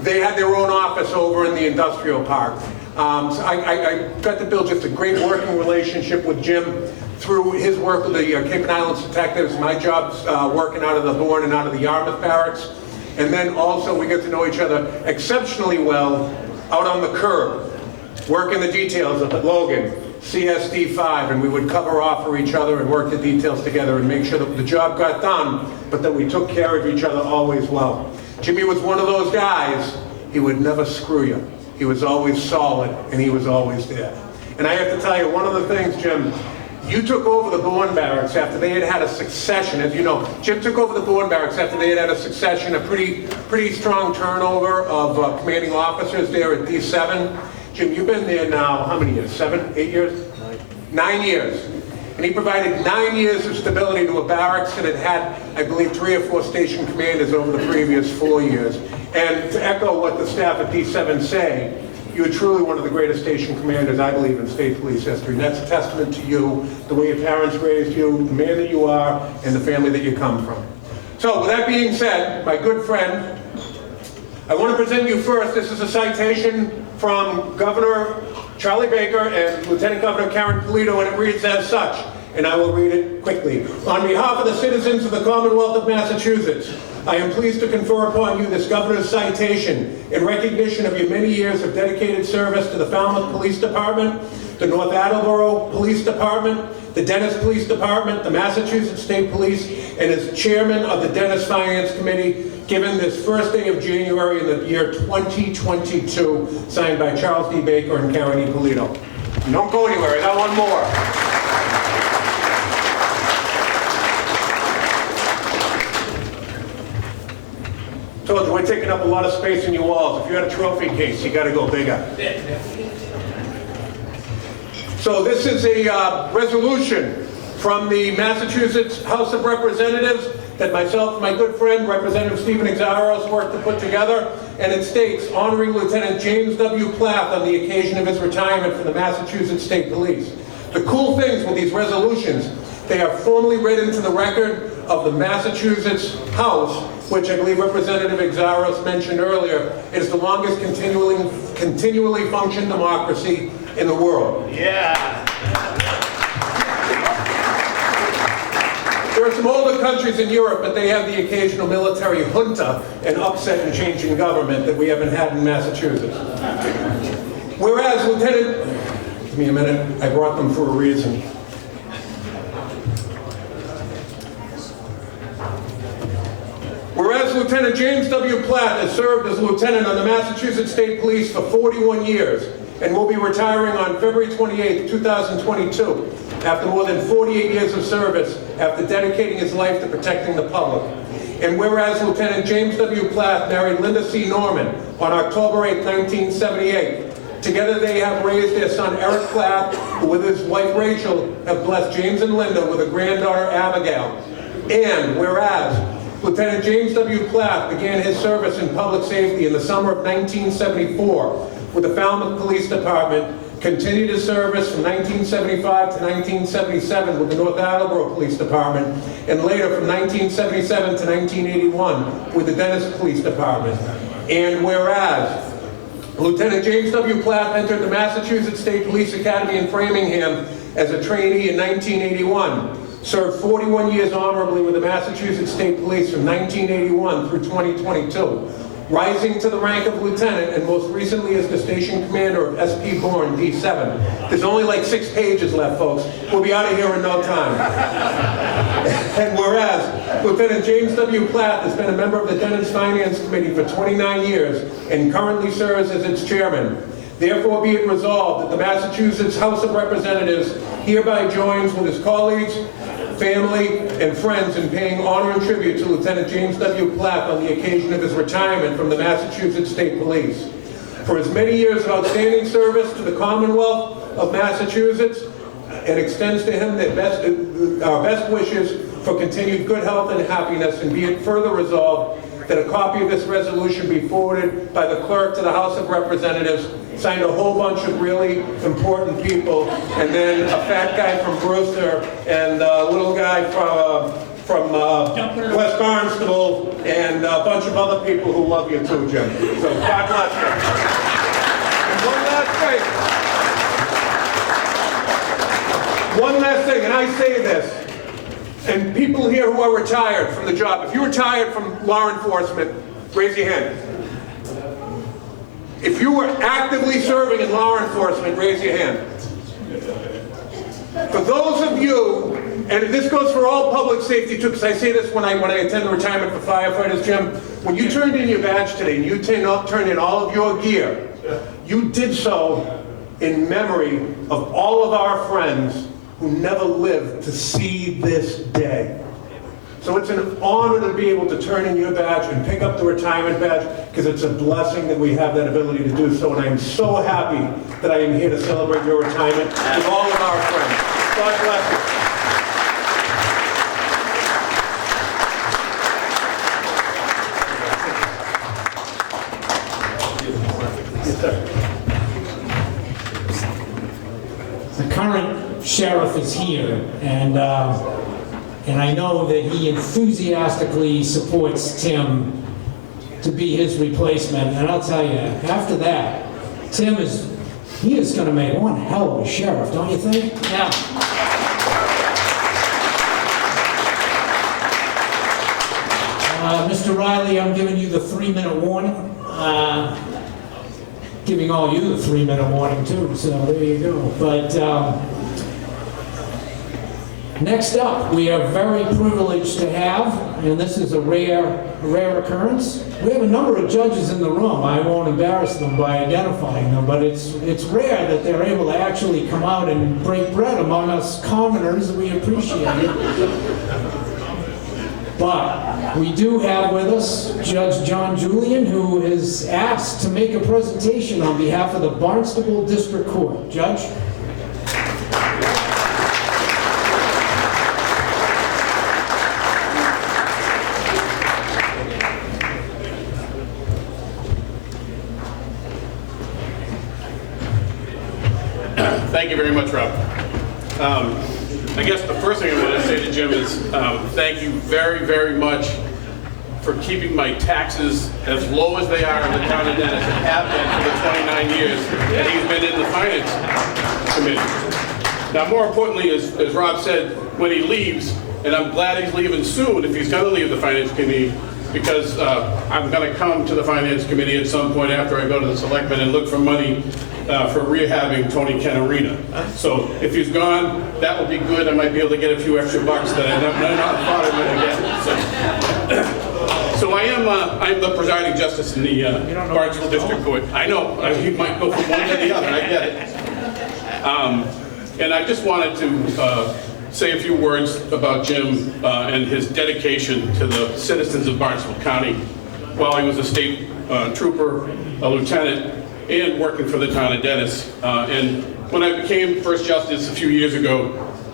They had their own office over in the industrial park. So I got to build just a great working relationship with Jim through his work with the Cape and Islands detectives. My job's working out of the Bourne and out of the Yarmouth Barracks. And then also we get to know each other exceptionally well out on the curb, working the details up at Logan, CSD5, and we would cover off for each other and work the details together and make sure that the job got done, but that we took care of each other always well. Jimmy was one of those guys, he would never screw you. He was always solid, and he was always there. And I have to tell you, one of the things, Jim, you took over the Bourne Barracks after they had had a succession. As you know, Jim took over the Bourne Barracks after they had had a succession, a pretty strong turnover of commanding officers there at D7. Jim, you've been there now, how many years? 7, 8 years? 9 years. And he provided 9 years of stability to a barracks that had had, I believe, 3 or 4 station commanders over the previous 4 years. And to echo what the staff at D7 say, you are truly one of the greatest station commanders, I believe, in state police history. And that's a testament to you, the way your parents raised you, the man that you are, and the family that you come from. So with that being said, my good friend, I want to present you first. This is a citation from Governor Charlie Baker and Lieutenant Governor Karen Polito, and it reads as such, and I will read it quickly. On behalf of the citizens of the Commonwealth of Massachusetts, I am pleased to confer upon you this Governor's citation in recognition of your many years of dedicated service to the Falmouth Police Department, the North Attleboro Police Department, the Dennis Police Department, the Massachusetts State Police, and as chairman of the Dennis Finance Committee, given this first day of January in the year 2022, signed by Charles D. Baker and Karen E. Polito. Don't go anywhere, I got one more. Told you, we're taking up a lot of space in your walls. If you had a trophy case, you gotta go bigger. So this is a resolution from the Massachusetts House of Representatives that myself and my good friend, Representative Stephen Exaros, worked to put together, and it states, honoring Lieutenant James W. Plath on the occasion of his retirement from the Massachusetts State Police. The cool things with these resolutions, they are formally read into the record of the Massachusetts House, which I believe Representative Exaros mentioned earlier, is the longest continually functioning democracy in the world. Yeah. There are some older countries in Europe, but they have the occasional military junta and upset and changing government that we haven't had in Massachusetts. Whereas Lieutenant, give me a minute, I brought them for a reason. Whereas Lieutenant James W. Plath has served as lieutenant on the Massachusetts State Police for 41 years and will be retiring on February 28, 2022, after more than 48 years of service, after dedicating his life to protecting the public. And whereas Lieutenant James W. Plath married Linda C. Norman on October 8, 1978, together they have raised their son Eric Plath, who with his wife Rachel have blessed James and Linda with a granddaughter Abigail. And whereas Lieutenant James W. Plath began his service in public safety in the summer of 1974 with the Falmouth Police Department, continued his service from 1975 to 1977 with the North Attleboro Police Department, and later from 1977 to 1981 with the Dennis Police Department. And whereas Lieutenant James W. Plath entered the Massachusetts State Police Academy in Framingham as a trainee in 1981, served 41 years honorably with the Massachusetts State Police from 1981 through 2022, rising to the rank of lieutenant and most recently as the station commander of SP Bourne D7. There's only like 6 pages left, folks. We'll be out of here in no time. And whereas Lieutenant James W. Plath has been a member of the Dennis Finance Committee for 29 years and currently serves as its chairman, therefore be it resolved that the Massachusetts House of Representatives hereby joins with his colleagues, family, and friends in paying honor and tribute to Lieutenant James W. Plath on the occasion of his retirement from the Massachusetts State Police. For his many years of outstanding service to the Commonwealth of Massachusetts, and extends to him our best wishes for continued good health and happiness, and be it further resolved that a copy of this resolution be forwarded by the clerk to the House of Representatives, signed a whole bunch of really important people, and then a fat guy from Brewster, and a little guy from West Barnstable, and a bunch of other people who love you too, Jim. So God bless you. And one last thing, and I say this, and people here who are retired from the job, if you're retired from law enforcement, raise your hand. If you were actively serving in law enforcement, raise your hand. For those of you, and this goes for all public safety too, because I say this when I attend the retirement for firefighters, Jim, when you turned in your badge today and you turned in all of your gear, you did so in memory of all of our friends who never lived to see this day. So it's an honor to be able to turn in your badge and pick up the retirement badge, because it's a blessing that we have that ability to do so, and I am so happy that I am here to celebrate your retirement with all of our friends. God bless you. the current sheriff is here, and I know that he enthusiastically supports Tim to be his replacement. And I'll tell you, after that, Tim is going to make one hell of a sheriff, don't you think? Yeah. Mr. Riley, I'm giving you the 3-minute warning. Giving all you the 3-minute warning too, so there you go. But next up, we are very privileged to have, and this is a rare occurrence. We have a number of judges in the room. I won't embarrass them by identifying them, but it's rare that they're able to actually come out and break bread among us commoners. We appreciate it. But we do have with us Judge John Julian, who is asked to make a presentation on behalf of the Barnstable District Court. Judge? Thank you very much, Rob. I guess the first thing I want to say to Jim is thank you very, very much for keeping my taxes as low as they are in the town of Dennis and have been for the 29 years that he's been in the Finance Committee. Now, more importantly, as Rob said, when he leaves, and I'm glad he's leaving soon if he's going to leave the Finance Committee, because I'm going to come to the Finance Committee at some point after I go to the Selectmen and look for money for rehabbing Tony Kent Arena. So if he's gone, that would be good. I might be able to get a few extra bucks that I not thought I would get. So I'm the presiding justice in the Barnstable District Court. I know, he might go from one to the other, I get it. And I just wanted to say a few words about Jim and his dedication to the citizens of Barnstable County while he was a state trooper, a lieutenant, and working for the town of Dennis. And when I became first justice a few years ago,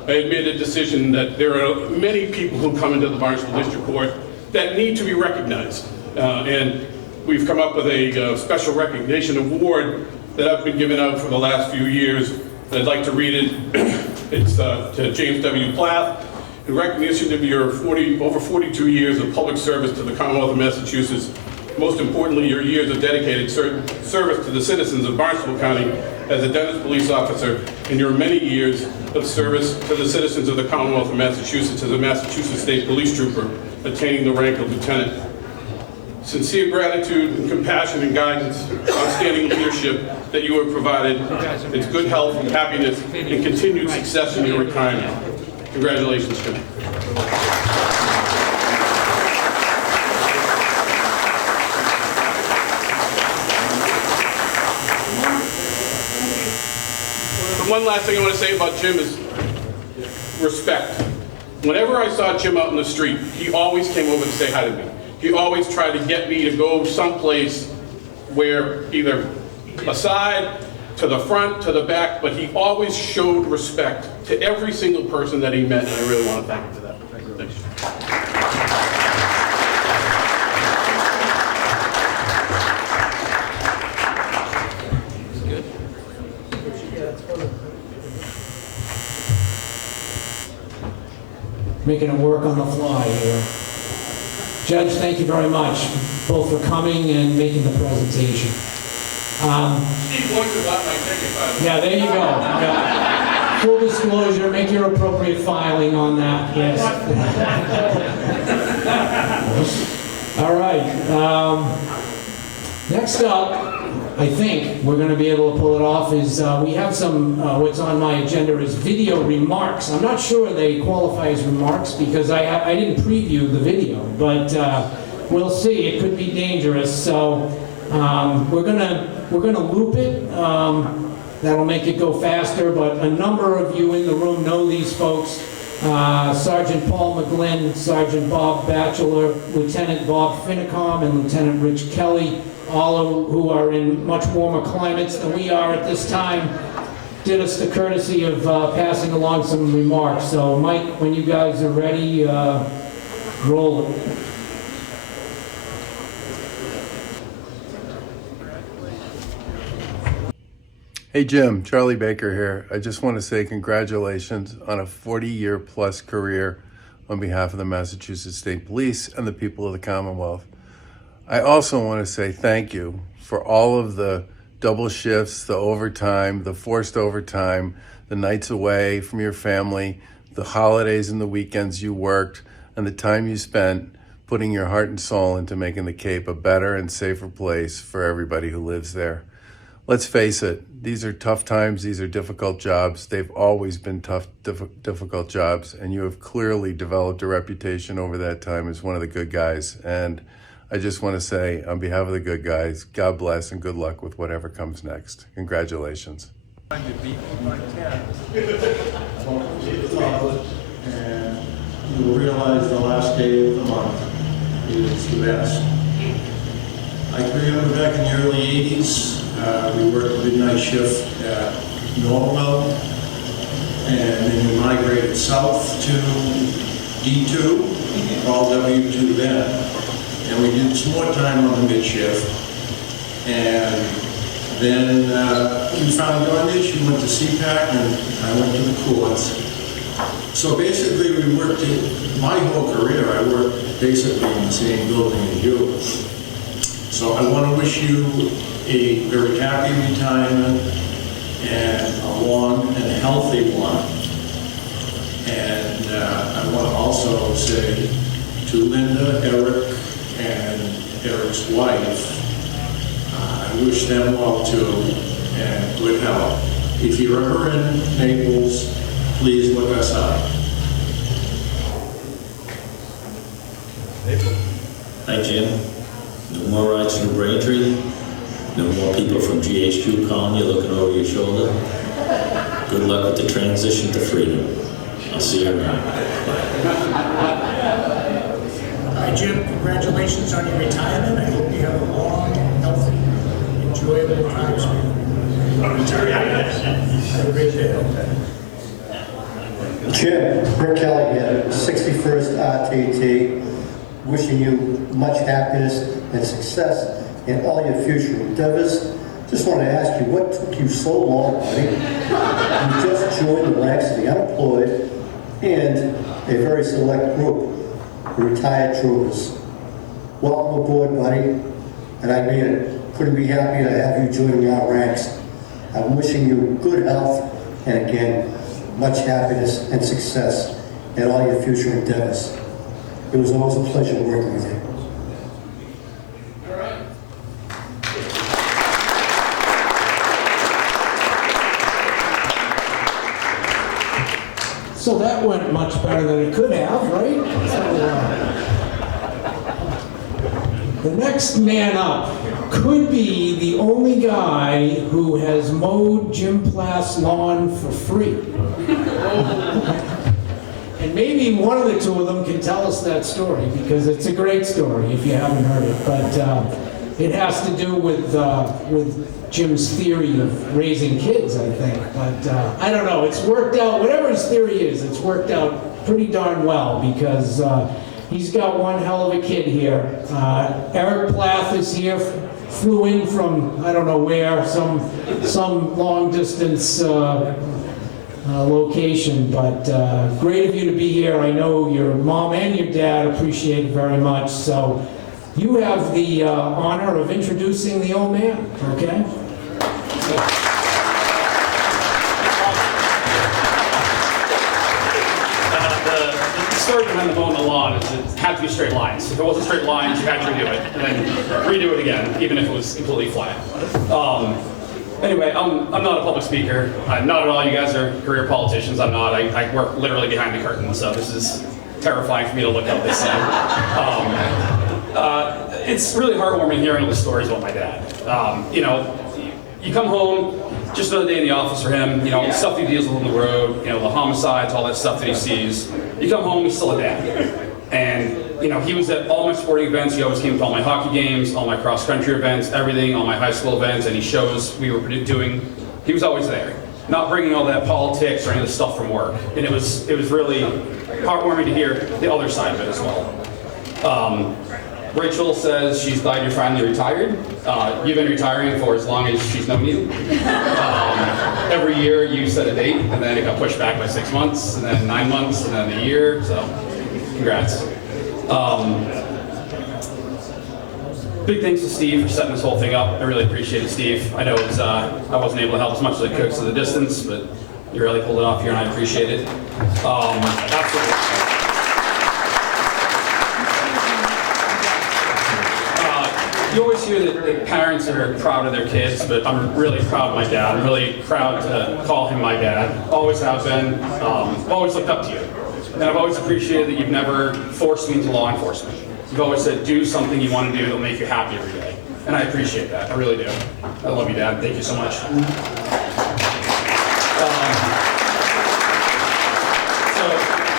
I had made a decision that there are many people who come into the Barnstable District Court that need to be recognized. And we've come up with a special recognition award that I've been giving out for the last few years. I'd like to read it. It's to James W. Plath, in recognition of your over 42 years of public service to the Commonwealth of Massachusetts. Most importantly, your years of dedicated service to the citizens of Barnstable County as a Dennis police officer, and your many years of service to the citizens of the Commonwealth of Massachusetts as a Massachusetts State Police Trooper, attaining the rank of lieutenant. Sincere gratitude and compassion and guidance, outstanding leadership that you have provided. It's good health and happiness and continued success in your retirement. Congratulations, Jim. One last thing I want to say about Jim is respect. Whenever I saw Jim out in the street, he always came over to say hi to me. He always tried to get me to go someplace where either aside, to the front, to the back, but he always showed respect to every single person that he met, and I really want to thank him for that. Thanks. Making it work on the fly here. Judge, thank you very much, both for coming and making the presentation. Steve Baty got my ticket, by the way. Yeah, there you go. Yeah. Full disclosure, make your appropriate filing on that, yes. All right. Next up, I think we're going to be able to pull it off, is we have some, what's on my agenda is video remarks. I'm not sure they qualify as remarks because I didn't preview the video, but we'll see. It could be dangerous, so we're gonna loop it. That'll make it go faster, but a number of you in the room know these folks. Sergeant Paul McGlynn, Sergeant Bob Batchelor, Lieutenant Bob Finicom, and Lieutenant Rich Kelly, all who are in much warmer climates than we are at this time, did us the courtesy of passing along some remarks. So Mike, when you guys are ready, roll it. Hey Jim, Charlie Baker here. I just want to say congratulations on a 40-year plus career on behalf of the Massachusetts State Police and the people of the Commonwealth. I also want to say thank you for all of the double shifts, the overtime, the forced overtime, the nights away from your family, the holidays and the weekends you worked, and the time you spent putting your heart and soul into making the Cape a better and safer place for everybody who lives there. Let's face it, these are tough times, these are difficult jobs. They've always been tough, difficult jobs, and you have clearly developed a reputation over that time as one of the good guys. And I just want to say, on behalf of the good guys, God bless and good luck with whatever comes next. Congratulations. And you will realize the last day of the month is the best. I can remember back in the early 80s, we worked a midnight shift at Norwell, and then we migrated south to D2, called W2 then, and we did some more time on the mid shift, and then you found your niche, you went to CPAC, and I went to the courts. So basically we worked my whole career, I worked basically in the same building as you. So I want to wish you a very happy retirement and a long and healthy one. And I want to also say to Linda, Eric, and Eric's wife, I wish them well too, and good health. If you're ever in Naples, please look us up. Hi Jim. No more rides from Braintree. No more people from GHQ calling you, looking over your shoulder. Good luck with the transition to freedom. I'll see you around. Hi Jim, congratulations on your retirement. I hope you have a long, healthy, enjoyable time spent. Have a great day. Jim, Rick Kelly here, 61st RTT, wishing you much happiness and success in all your future endeavors. Just want to ask you, what took you so long, buddy? You just joined the ranks of the unemployed and a very select group, the retired troopers. Welcome aboard, buddy, and I mean it. Couldn't be happier to have you joining our ranks. I'm wishing you good health and again, much happiness and success in all your future endeavors. It was always a pleasure working with you. So that went much better than it could have, right? So, the next man up could be the only guy who has mowed Jim Plath's lawn for free. And maybe one of the two of them can tell us that story, because it's a great story if you haven't heard it. But it has to do with Jim's theory of raising kids, I think. But I don't know, it's worked out, whatever his theory is, it's worked out pretty darn well, because he's got one hell of a kid here. Eric Plath is here, flew in from, I don't know where, some long distance location, but great of you to be here. I know your mom and your dad appreciate it very much, so you have the honor of introducing the old man, okay? The story behind the mowing the lawn is it had to be straight lines. If it wasn't straight lines, you had to redo it, and then redo it again, even if it was completely flat. Anyway, I'm not a public speaker. Not at all. You guys are career politicians. I'm not. I work literally behind the curtain, so this is terrifying for me to look at this thing. It's really heartwarming hearing all the stories about my dad. You know, you come home, just another day in the office for him, you know, the stuff he deals with on the road, you know, the homicides, all that stuff that he sees. You come home, he's still a dad. And, you know, he was at all my sporting events. He always came to all my hockey games, all my cross-country events, everything, all my high school events, any shows we were doing. He was always there, not bringing all that politics or any of the stuff from work. And it was really heartwarming to hear the other side of it as well. Rachel says she's glad you're finally retired. You've been retiring for as long as she's known you. every year you set a date, and then it got pushed back by 6 months, and then 9 months, and then a year, so congrats. Big thanks to Steve for setting this whole thing up. I really appreciate it, Steve. I know it was, I wasn't able to help as much as I could because of the distance, but you really pulled it off here, and I appreciate it. Absolutely. You always hear that parents are proud of their kids, but I'm really proud of my dad. I'm really proud to call him my dad. Always have been. Always looked up to you. And I've always appreciated that you've never forced me into law enforcement. You've always said, do something you want to do that'll make you happy every day. And I appreciate that. I really do. I love you, Dad. Thank you so much.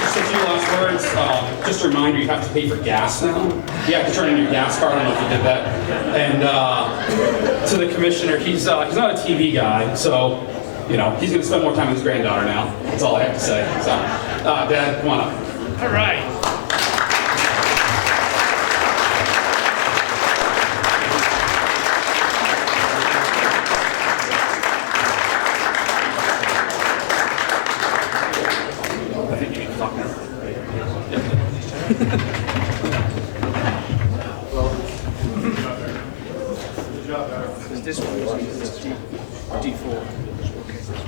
Just a few last words. Just a reminder, you have to pay for gas now. You have to turn in your gas card. I don't know if you did that. And to the commissioner, he's not a TV guy, so you know he's going to spend more time with his granddaughter now. That's all I have to say. So, Dad, come on up. All right.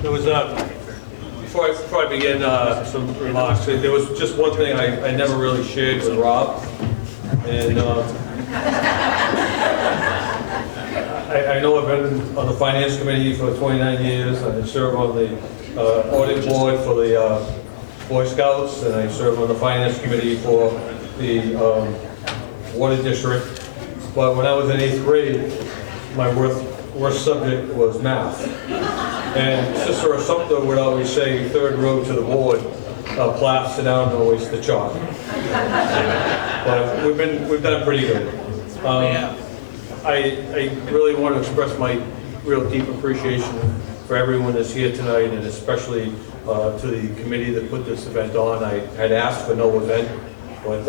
There was, before I begin some remarks, there was just one thing I never really shared with Rob, and I know I've been on the finance committee for 29 years. I serve on the audit board for the Boy Scouts, and I serve on the finance committee for the water district. But when I was in 8th grade, my worst subject was math. And Sister Sumter would always say, third row to the board, Plath, sit down, don't waste the chalk. But we've done pretty good. I really want to express my real deep appreciation for everyone that's here tonight, and especially to the committee that put this event on. I had asked for no event, but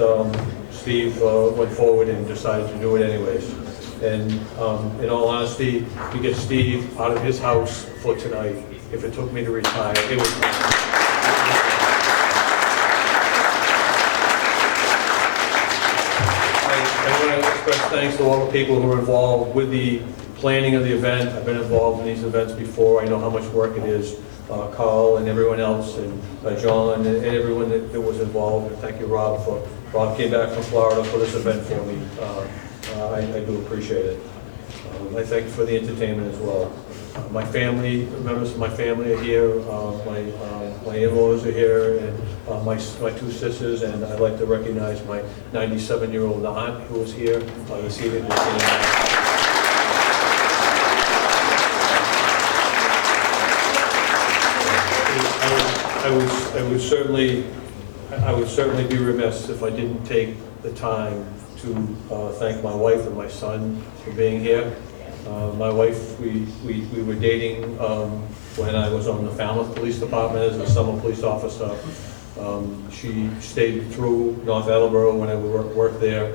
Steve went forward and decided to do it anyways. And in all honesty, to get Steve out of his house for tonight, if it took me to retire, it was. I want to express thanks to all the people who were involved with the planning of the event. I've been involved in these events before. I know how much work it is. Carl and everyone else, and John and everyone that was involved. And thank you, Rob, Rob came back from Florida for this event for me. I do appreciate it. I thank you for the entertainment as well. My family, members of my family are here. My in-laws are here, and my two sisters, and I'd like to recognize my 97-year-old aunt who is here this evening. I would certainly be remiss if I didn't take the time to thank my wife and my son for being here. My wife, we were dating when I was on the Falmouth Police Department as a summer police officer. She stayed through North Attleboro when I worked there.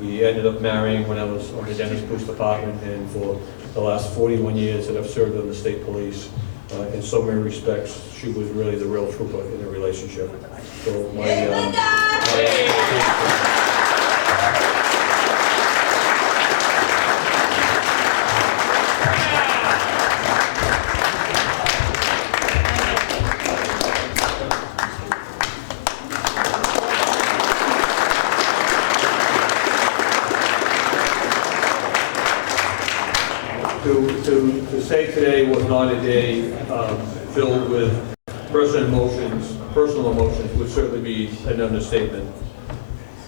We ended up marrying when I was on the Dennis Police Department, and for the last 41 years that I've served on the state police. In so many respects, she was really the real trooper in the relationship. So to say today was not a day filled with personal emotions would certainly be an understatement.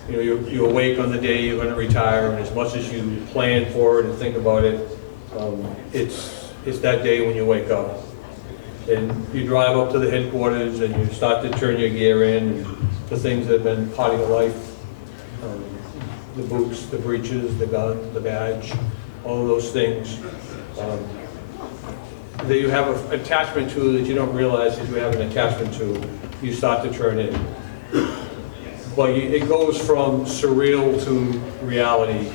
You know, you awake on the day you're going to retire, and as much as you plan for it and think about it, it's that day when you wake up. And you drive up to the headquarters and you start to turn your gear in, and the things that have been part of your life, the boots, the breeches, the gun, the badge, all of those things that you have an attachment to that you don't realize that you have an attachment to, you start to turn in. But it goes from surreal to reality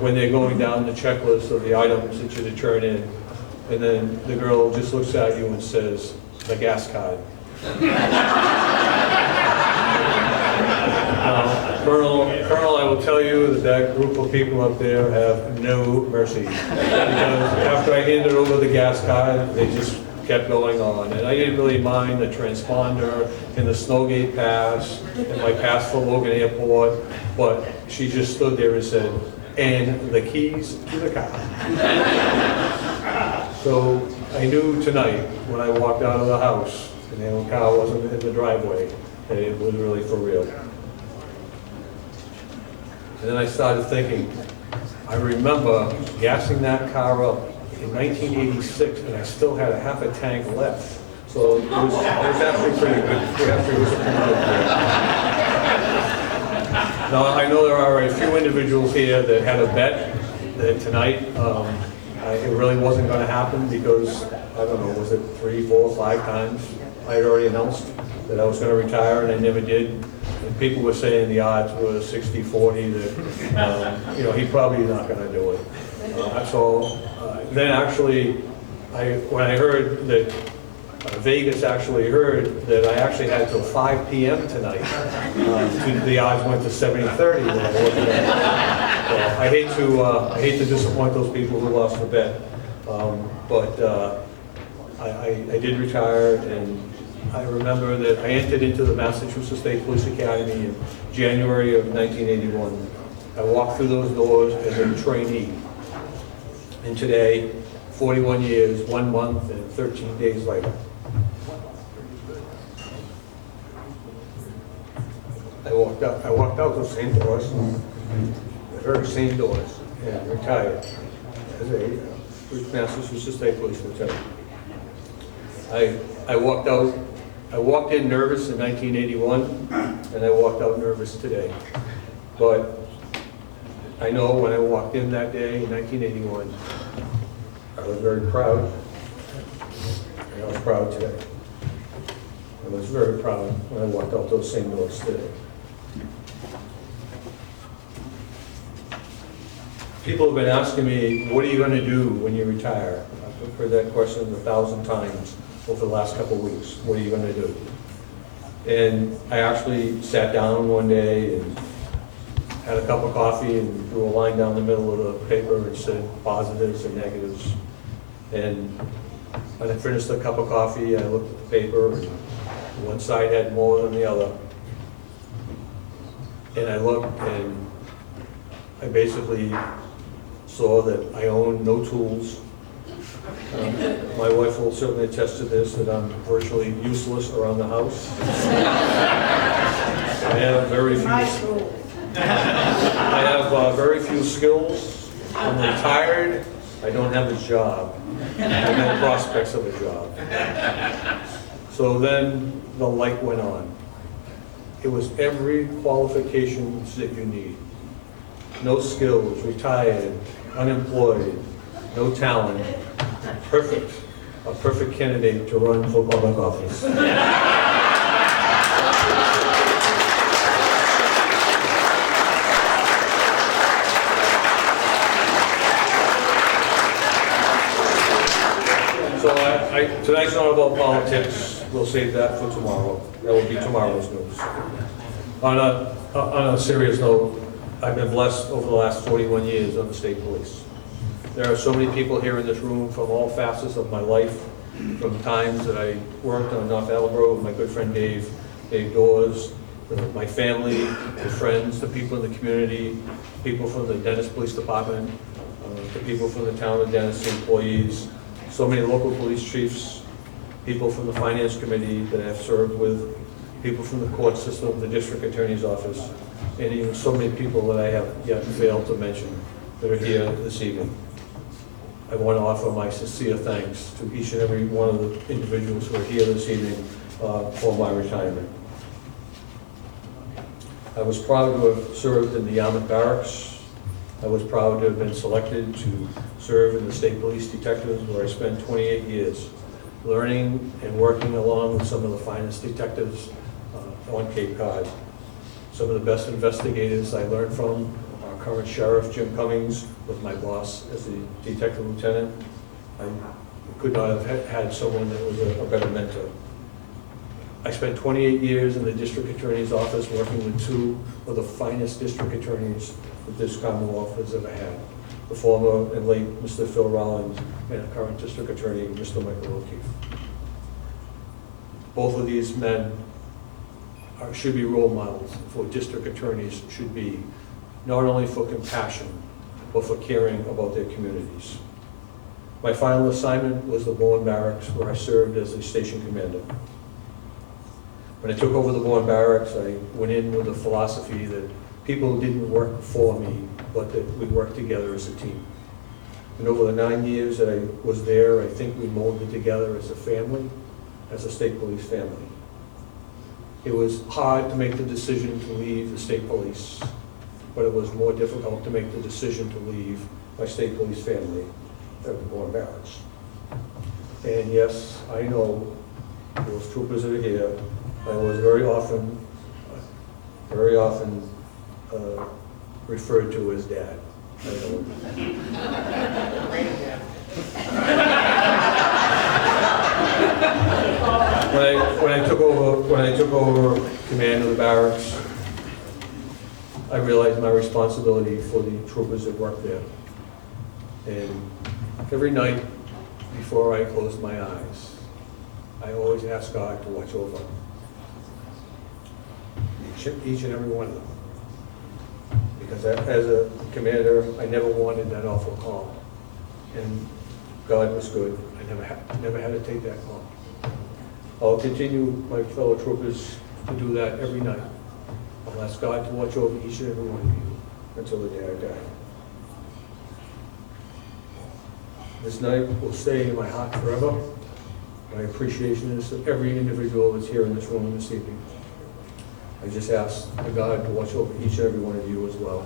when they're going down the checklist of the items that you to turn in. And then the girl just looks at you and says, "The gas card." Colonel, I will tell you that that group of people up there have no mercy. Because after I handed over the gas card, they just kept going on. And I didn't really mind the transponder and the Snowgate Pass and my pass for Logan Airport, but she just stood there and said, "And the keys to the car." So I knew tonight when I walked out of the house and the car wasn't in the driveway that it was really for real. And then I started thinking, I remember gassing that car up in 1986, and I still had a half a tank left. So it was actually pretty good. It actually was a pretty good year. Now, I know there are a few individuals here that had a bet that tonight it really wasn't going to happen because, I don't know, was it 3, 4, 5 times I had already announced that I was going to retire, and I never did. And people were saying the odds were 60-40 that, he's probably not going to do it. Then actually, when I heard that Vegas actually heard that I actually had till 5 p.m. tonight, the odds went to 70-30. So I hate to disappoint those people who lost the bet, but I did retire, and I remember that I entered into the Massachusetts State Police Academy in January of 1981. I walked through those doors as a trainee. And today, 41 years, 1 month, and 13 days later, I walked out those same doors, the very same doors, and retired as a Massachusetts State Police Lieutenant. I walked in nervous in 1981, and I walked out nervous today. But I know when I walked in that day in 1981, I was very proud, and I was proud today. I was very proud when I walked out those same doors today. People have been asking me, what are you going to do when you retire? I've heard that question 1,000 times over the last couple of weeks. What are you going to do? And I actually sat down one day and had a cup of coffee and drew a line down the middle of the paper and said positives and negatives. And when I finished the cup of coffee, I looked at the paper, and one side had more than the other. And I looked, and I basically saw that I own no tools. My wife will certainly attest to this, that I'm virtually useless around the house. I have very few skills. I'm retired. I don't have a job. I have no prospects of a job. So then the light went on. It was every qualifications that you need. No skills, retired, unemployed, no talent. Perfect. A perfect candidate to run for public office. So tonight's not about politics. We'll save that for tomorrow. That will be tomorrow's news. On a serious note, I've been blessed over the last 41 years on the state police. There are so many people here in this room from all facets of my life, from times that I worked on North Attleboro with my good friend Dave Dawes, my family, the friends, the people in the community, people from the Dennis Police Department, the people from the town of Dennis, the employees, so many local police chiefs, people from the finance committee that I've served with, people from the court system, the district attorney's office, and even so many people that I have yet failed to mention that are here this evening. I want to offer my sincere thanks to each and every one of the individuals who are here this evening for my retirement. I was proud to have served in the Yarmouth Barracks. I was proud to have been selected to serve in the State Police Detectives, where I spent 28 years learning and working along with some of the finest detectives on Cape Cod. Some of the best investigators I learned from, our current Sheriff Jim Cummings was my boss as the detective lieutenant. could not have had someone that was a better mentor. I spent 28 years in the district attorney's office working with two of the finest district attorneys that this Commonwealth has ever had. The former and late Mr. Phil Rollins and the current district attorney, Mr. Michael O'Keefe. Both of these men should be role models for district attorneys should be, not only for compassion, but for caring about their communities. My final assignment was the Bourne Barracks, where I served as a station commander. When I took over the Bourne Barracks, I went in with a philosophy that people didn't work for me, but that we worked together as a team. And over the 9 years that I was there, I think we molded together as a family, as a state police family. It was hard to make the decision to leave the state police, but it was more difficult to make the decision to leave my state police family at the Bourne Barracks. And yes, I know those troopers that are here, I was very often referred to as Dad. I know. When I took over command of the barracks, I realized my responsibility for the troopers that work there. And every night before I closed my eyes, I always ask God to watch over each and every one of them. Because as a commander, I never wanted that awful call. And God was good. I never had to take that call. I'll continue, my fellow troopers, to do that every night. I'll ask God to watch over each and every one of you until the day I die. This night will stay in my heart forever. My appreciation is of every individual that's here in this room this evening. I just ask God to watch over each and every one of you as well.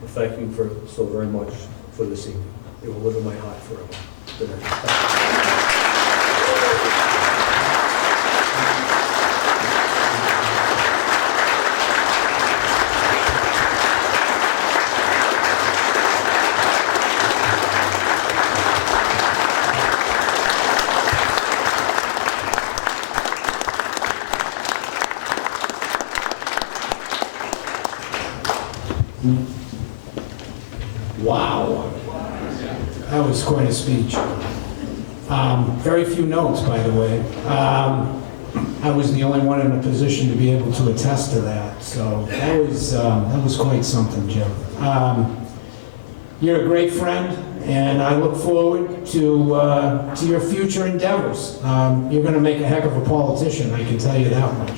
And thank you for so very much for this evening. It will live in my heart forever. Good night. Wow. That was quite a speech. Very few notes, by the way. I was the only one in a position to be able to attest to that, so that was quite something, Jim. You're a great friend, and I look forward to your future endeavors. You're going to make a heck of a politician, I can tell you that much.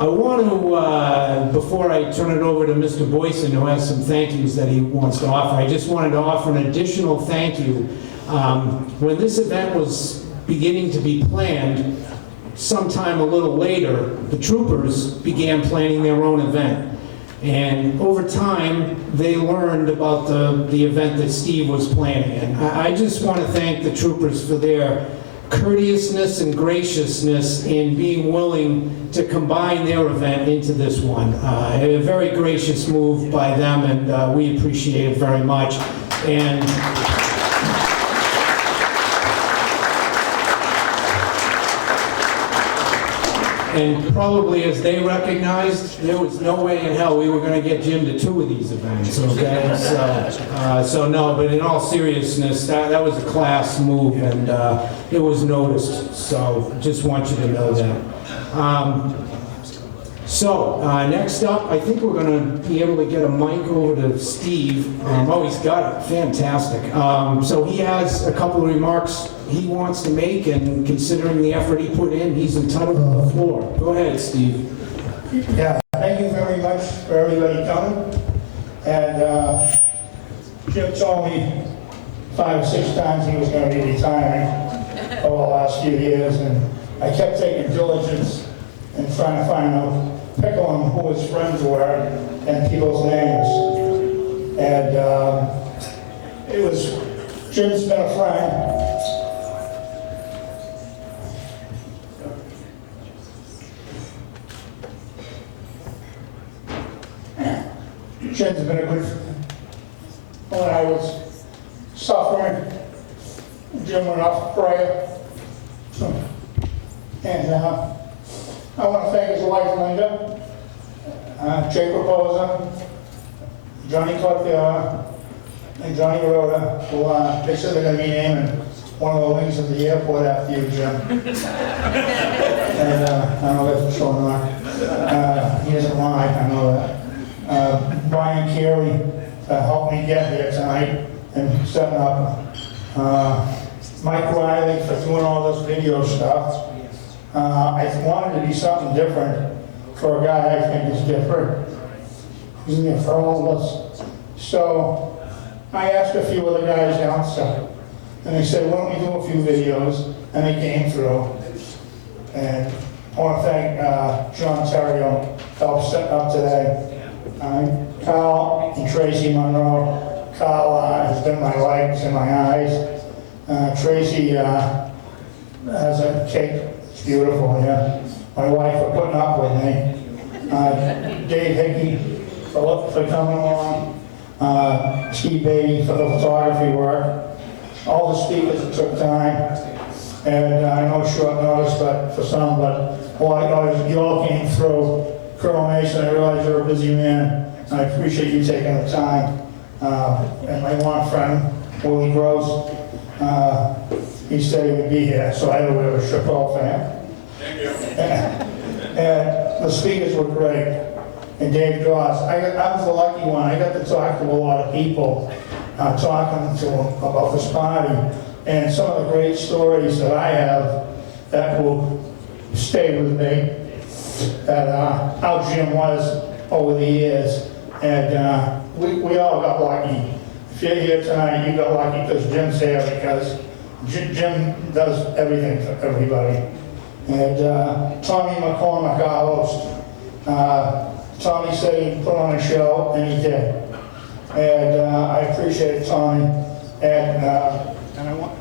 I want to, before I turn it over to Mr. Boyson, who has some thank yous that he wants to offer, I just wanted to offer an additional thank you. When this event was beginning to be planned, sometime a little later, the troopers began planning their own event. And over time, they learned about the event that Steve was planning. And I just want to thank the troopers for their courteousness and graciousness in being willing to combine their event into this one. A very gracious move by them, and we appreciate it very much. And probably as they recognized, there was no way in hell we were going to get Jim to 2 of these events, okay? So no, but in all seriousness, that was a class move, and it was noticed, so just want you to know that. Next up, I think we're going to be able to get a mic over to Steve. Oh, he's got it. Fantastic. So he has a couple of remarks he wants to make, and considering the effort he put in, he's entitled to the floor. Go ahead, Steve. Yeah, thank you very much for everybody coming. And Jim told me 5 or 6 times he was going to be retiring over the last few years, and I kept taking diligence and trying to find out, pick on who his friends were and people's names. And Jim's been a friend. Jim's been a good friend. When I was suffering Jim went off prayer. And I want to thank his wife, Linda, Jay Proposa, Johnny Corfiona, and Johnny Rhoda, who they said they're going to be naming one of the wings of the airport after you, Jim. And I know that's for sure not. He doesn't lie, I know that. Brian Carey helped me get here tonight and setting up. Mike Riley for doing all this video stuff. I wanted to be something different for a guy I think is different. He's here for all of us. So I asked a few of the guys outside, and they said, why don't we do a few videos? And they came through. And I want to thank John Terrio, helped set up today. Carl and Tracy Monroe. Carl has been my lights in my eyes. Tracy has a cake. It's beautiful, yeah. My wife for putting up with me. Dave Hickey for coming along. Steve Baty for the photography work. All the speakers that took time. And I know it's short notice but for some, but you all came through. Colonel Mason, I realize you're a busy man. I appreciate you taking the time. And my one friend, Willie Gross, he said he would be here, so I know we have a Chappelle fan. Thank you. And the speakers were great. And Dave Dawes, I was the lucky one. I got to talk to a lot of people, talking to them about this party. And some of the great stories that I have that will stay with me, that how Jim was over the years. And we all got lucky. If you're here tonight, you got lucky because Jim's here, because Jim does everything for everybody. And Tommy McCormick, our host, Tommy said he'd put on a show, and he did. And I appreciate Tommy. And I want.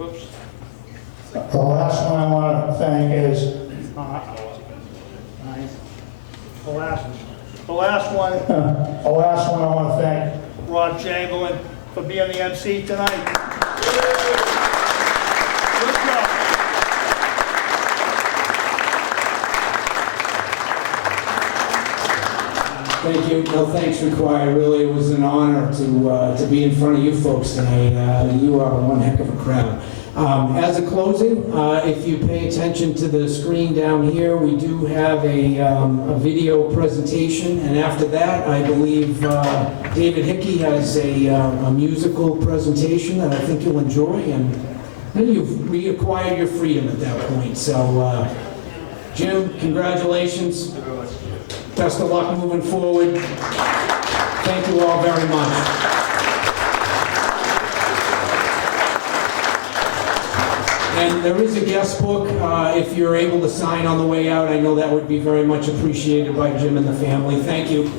Oops. The last one I want to thank is the last one I want to thank Rob Chamberlain for being the MC tonight. Good job. Thank you. No thanks required. Really, it was an honor to be in front of you folks tonight. You are one heck of a crowd. As a closing, if you pay attention to the screen down here, we do have a video presentation, and after that, I believe David Hickey has a musical presentation that I think you'll enjoy, and then you've reacquired your freedom at that point. So, Jim, congratulations. Best of luck moving forward. Thank you all very much. And there is a guest book, if you're able to sign on the way out. I know that would be very much appreciated by Jim and the family. Thank you.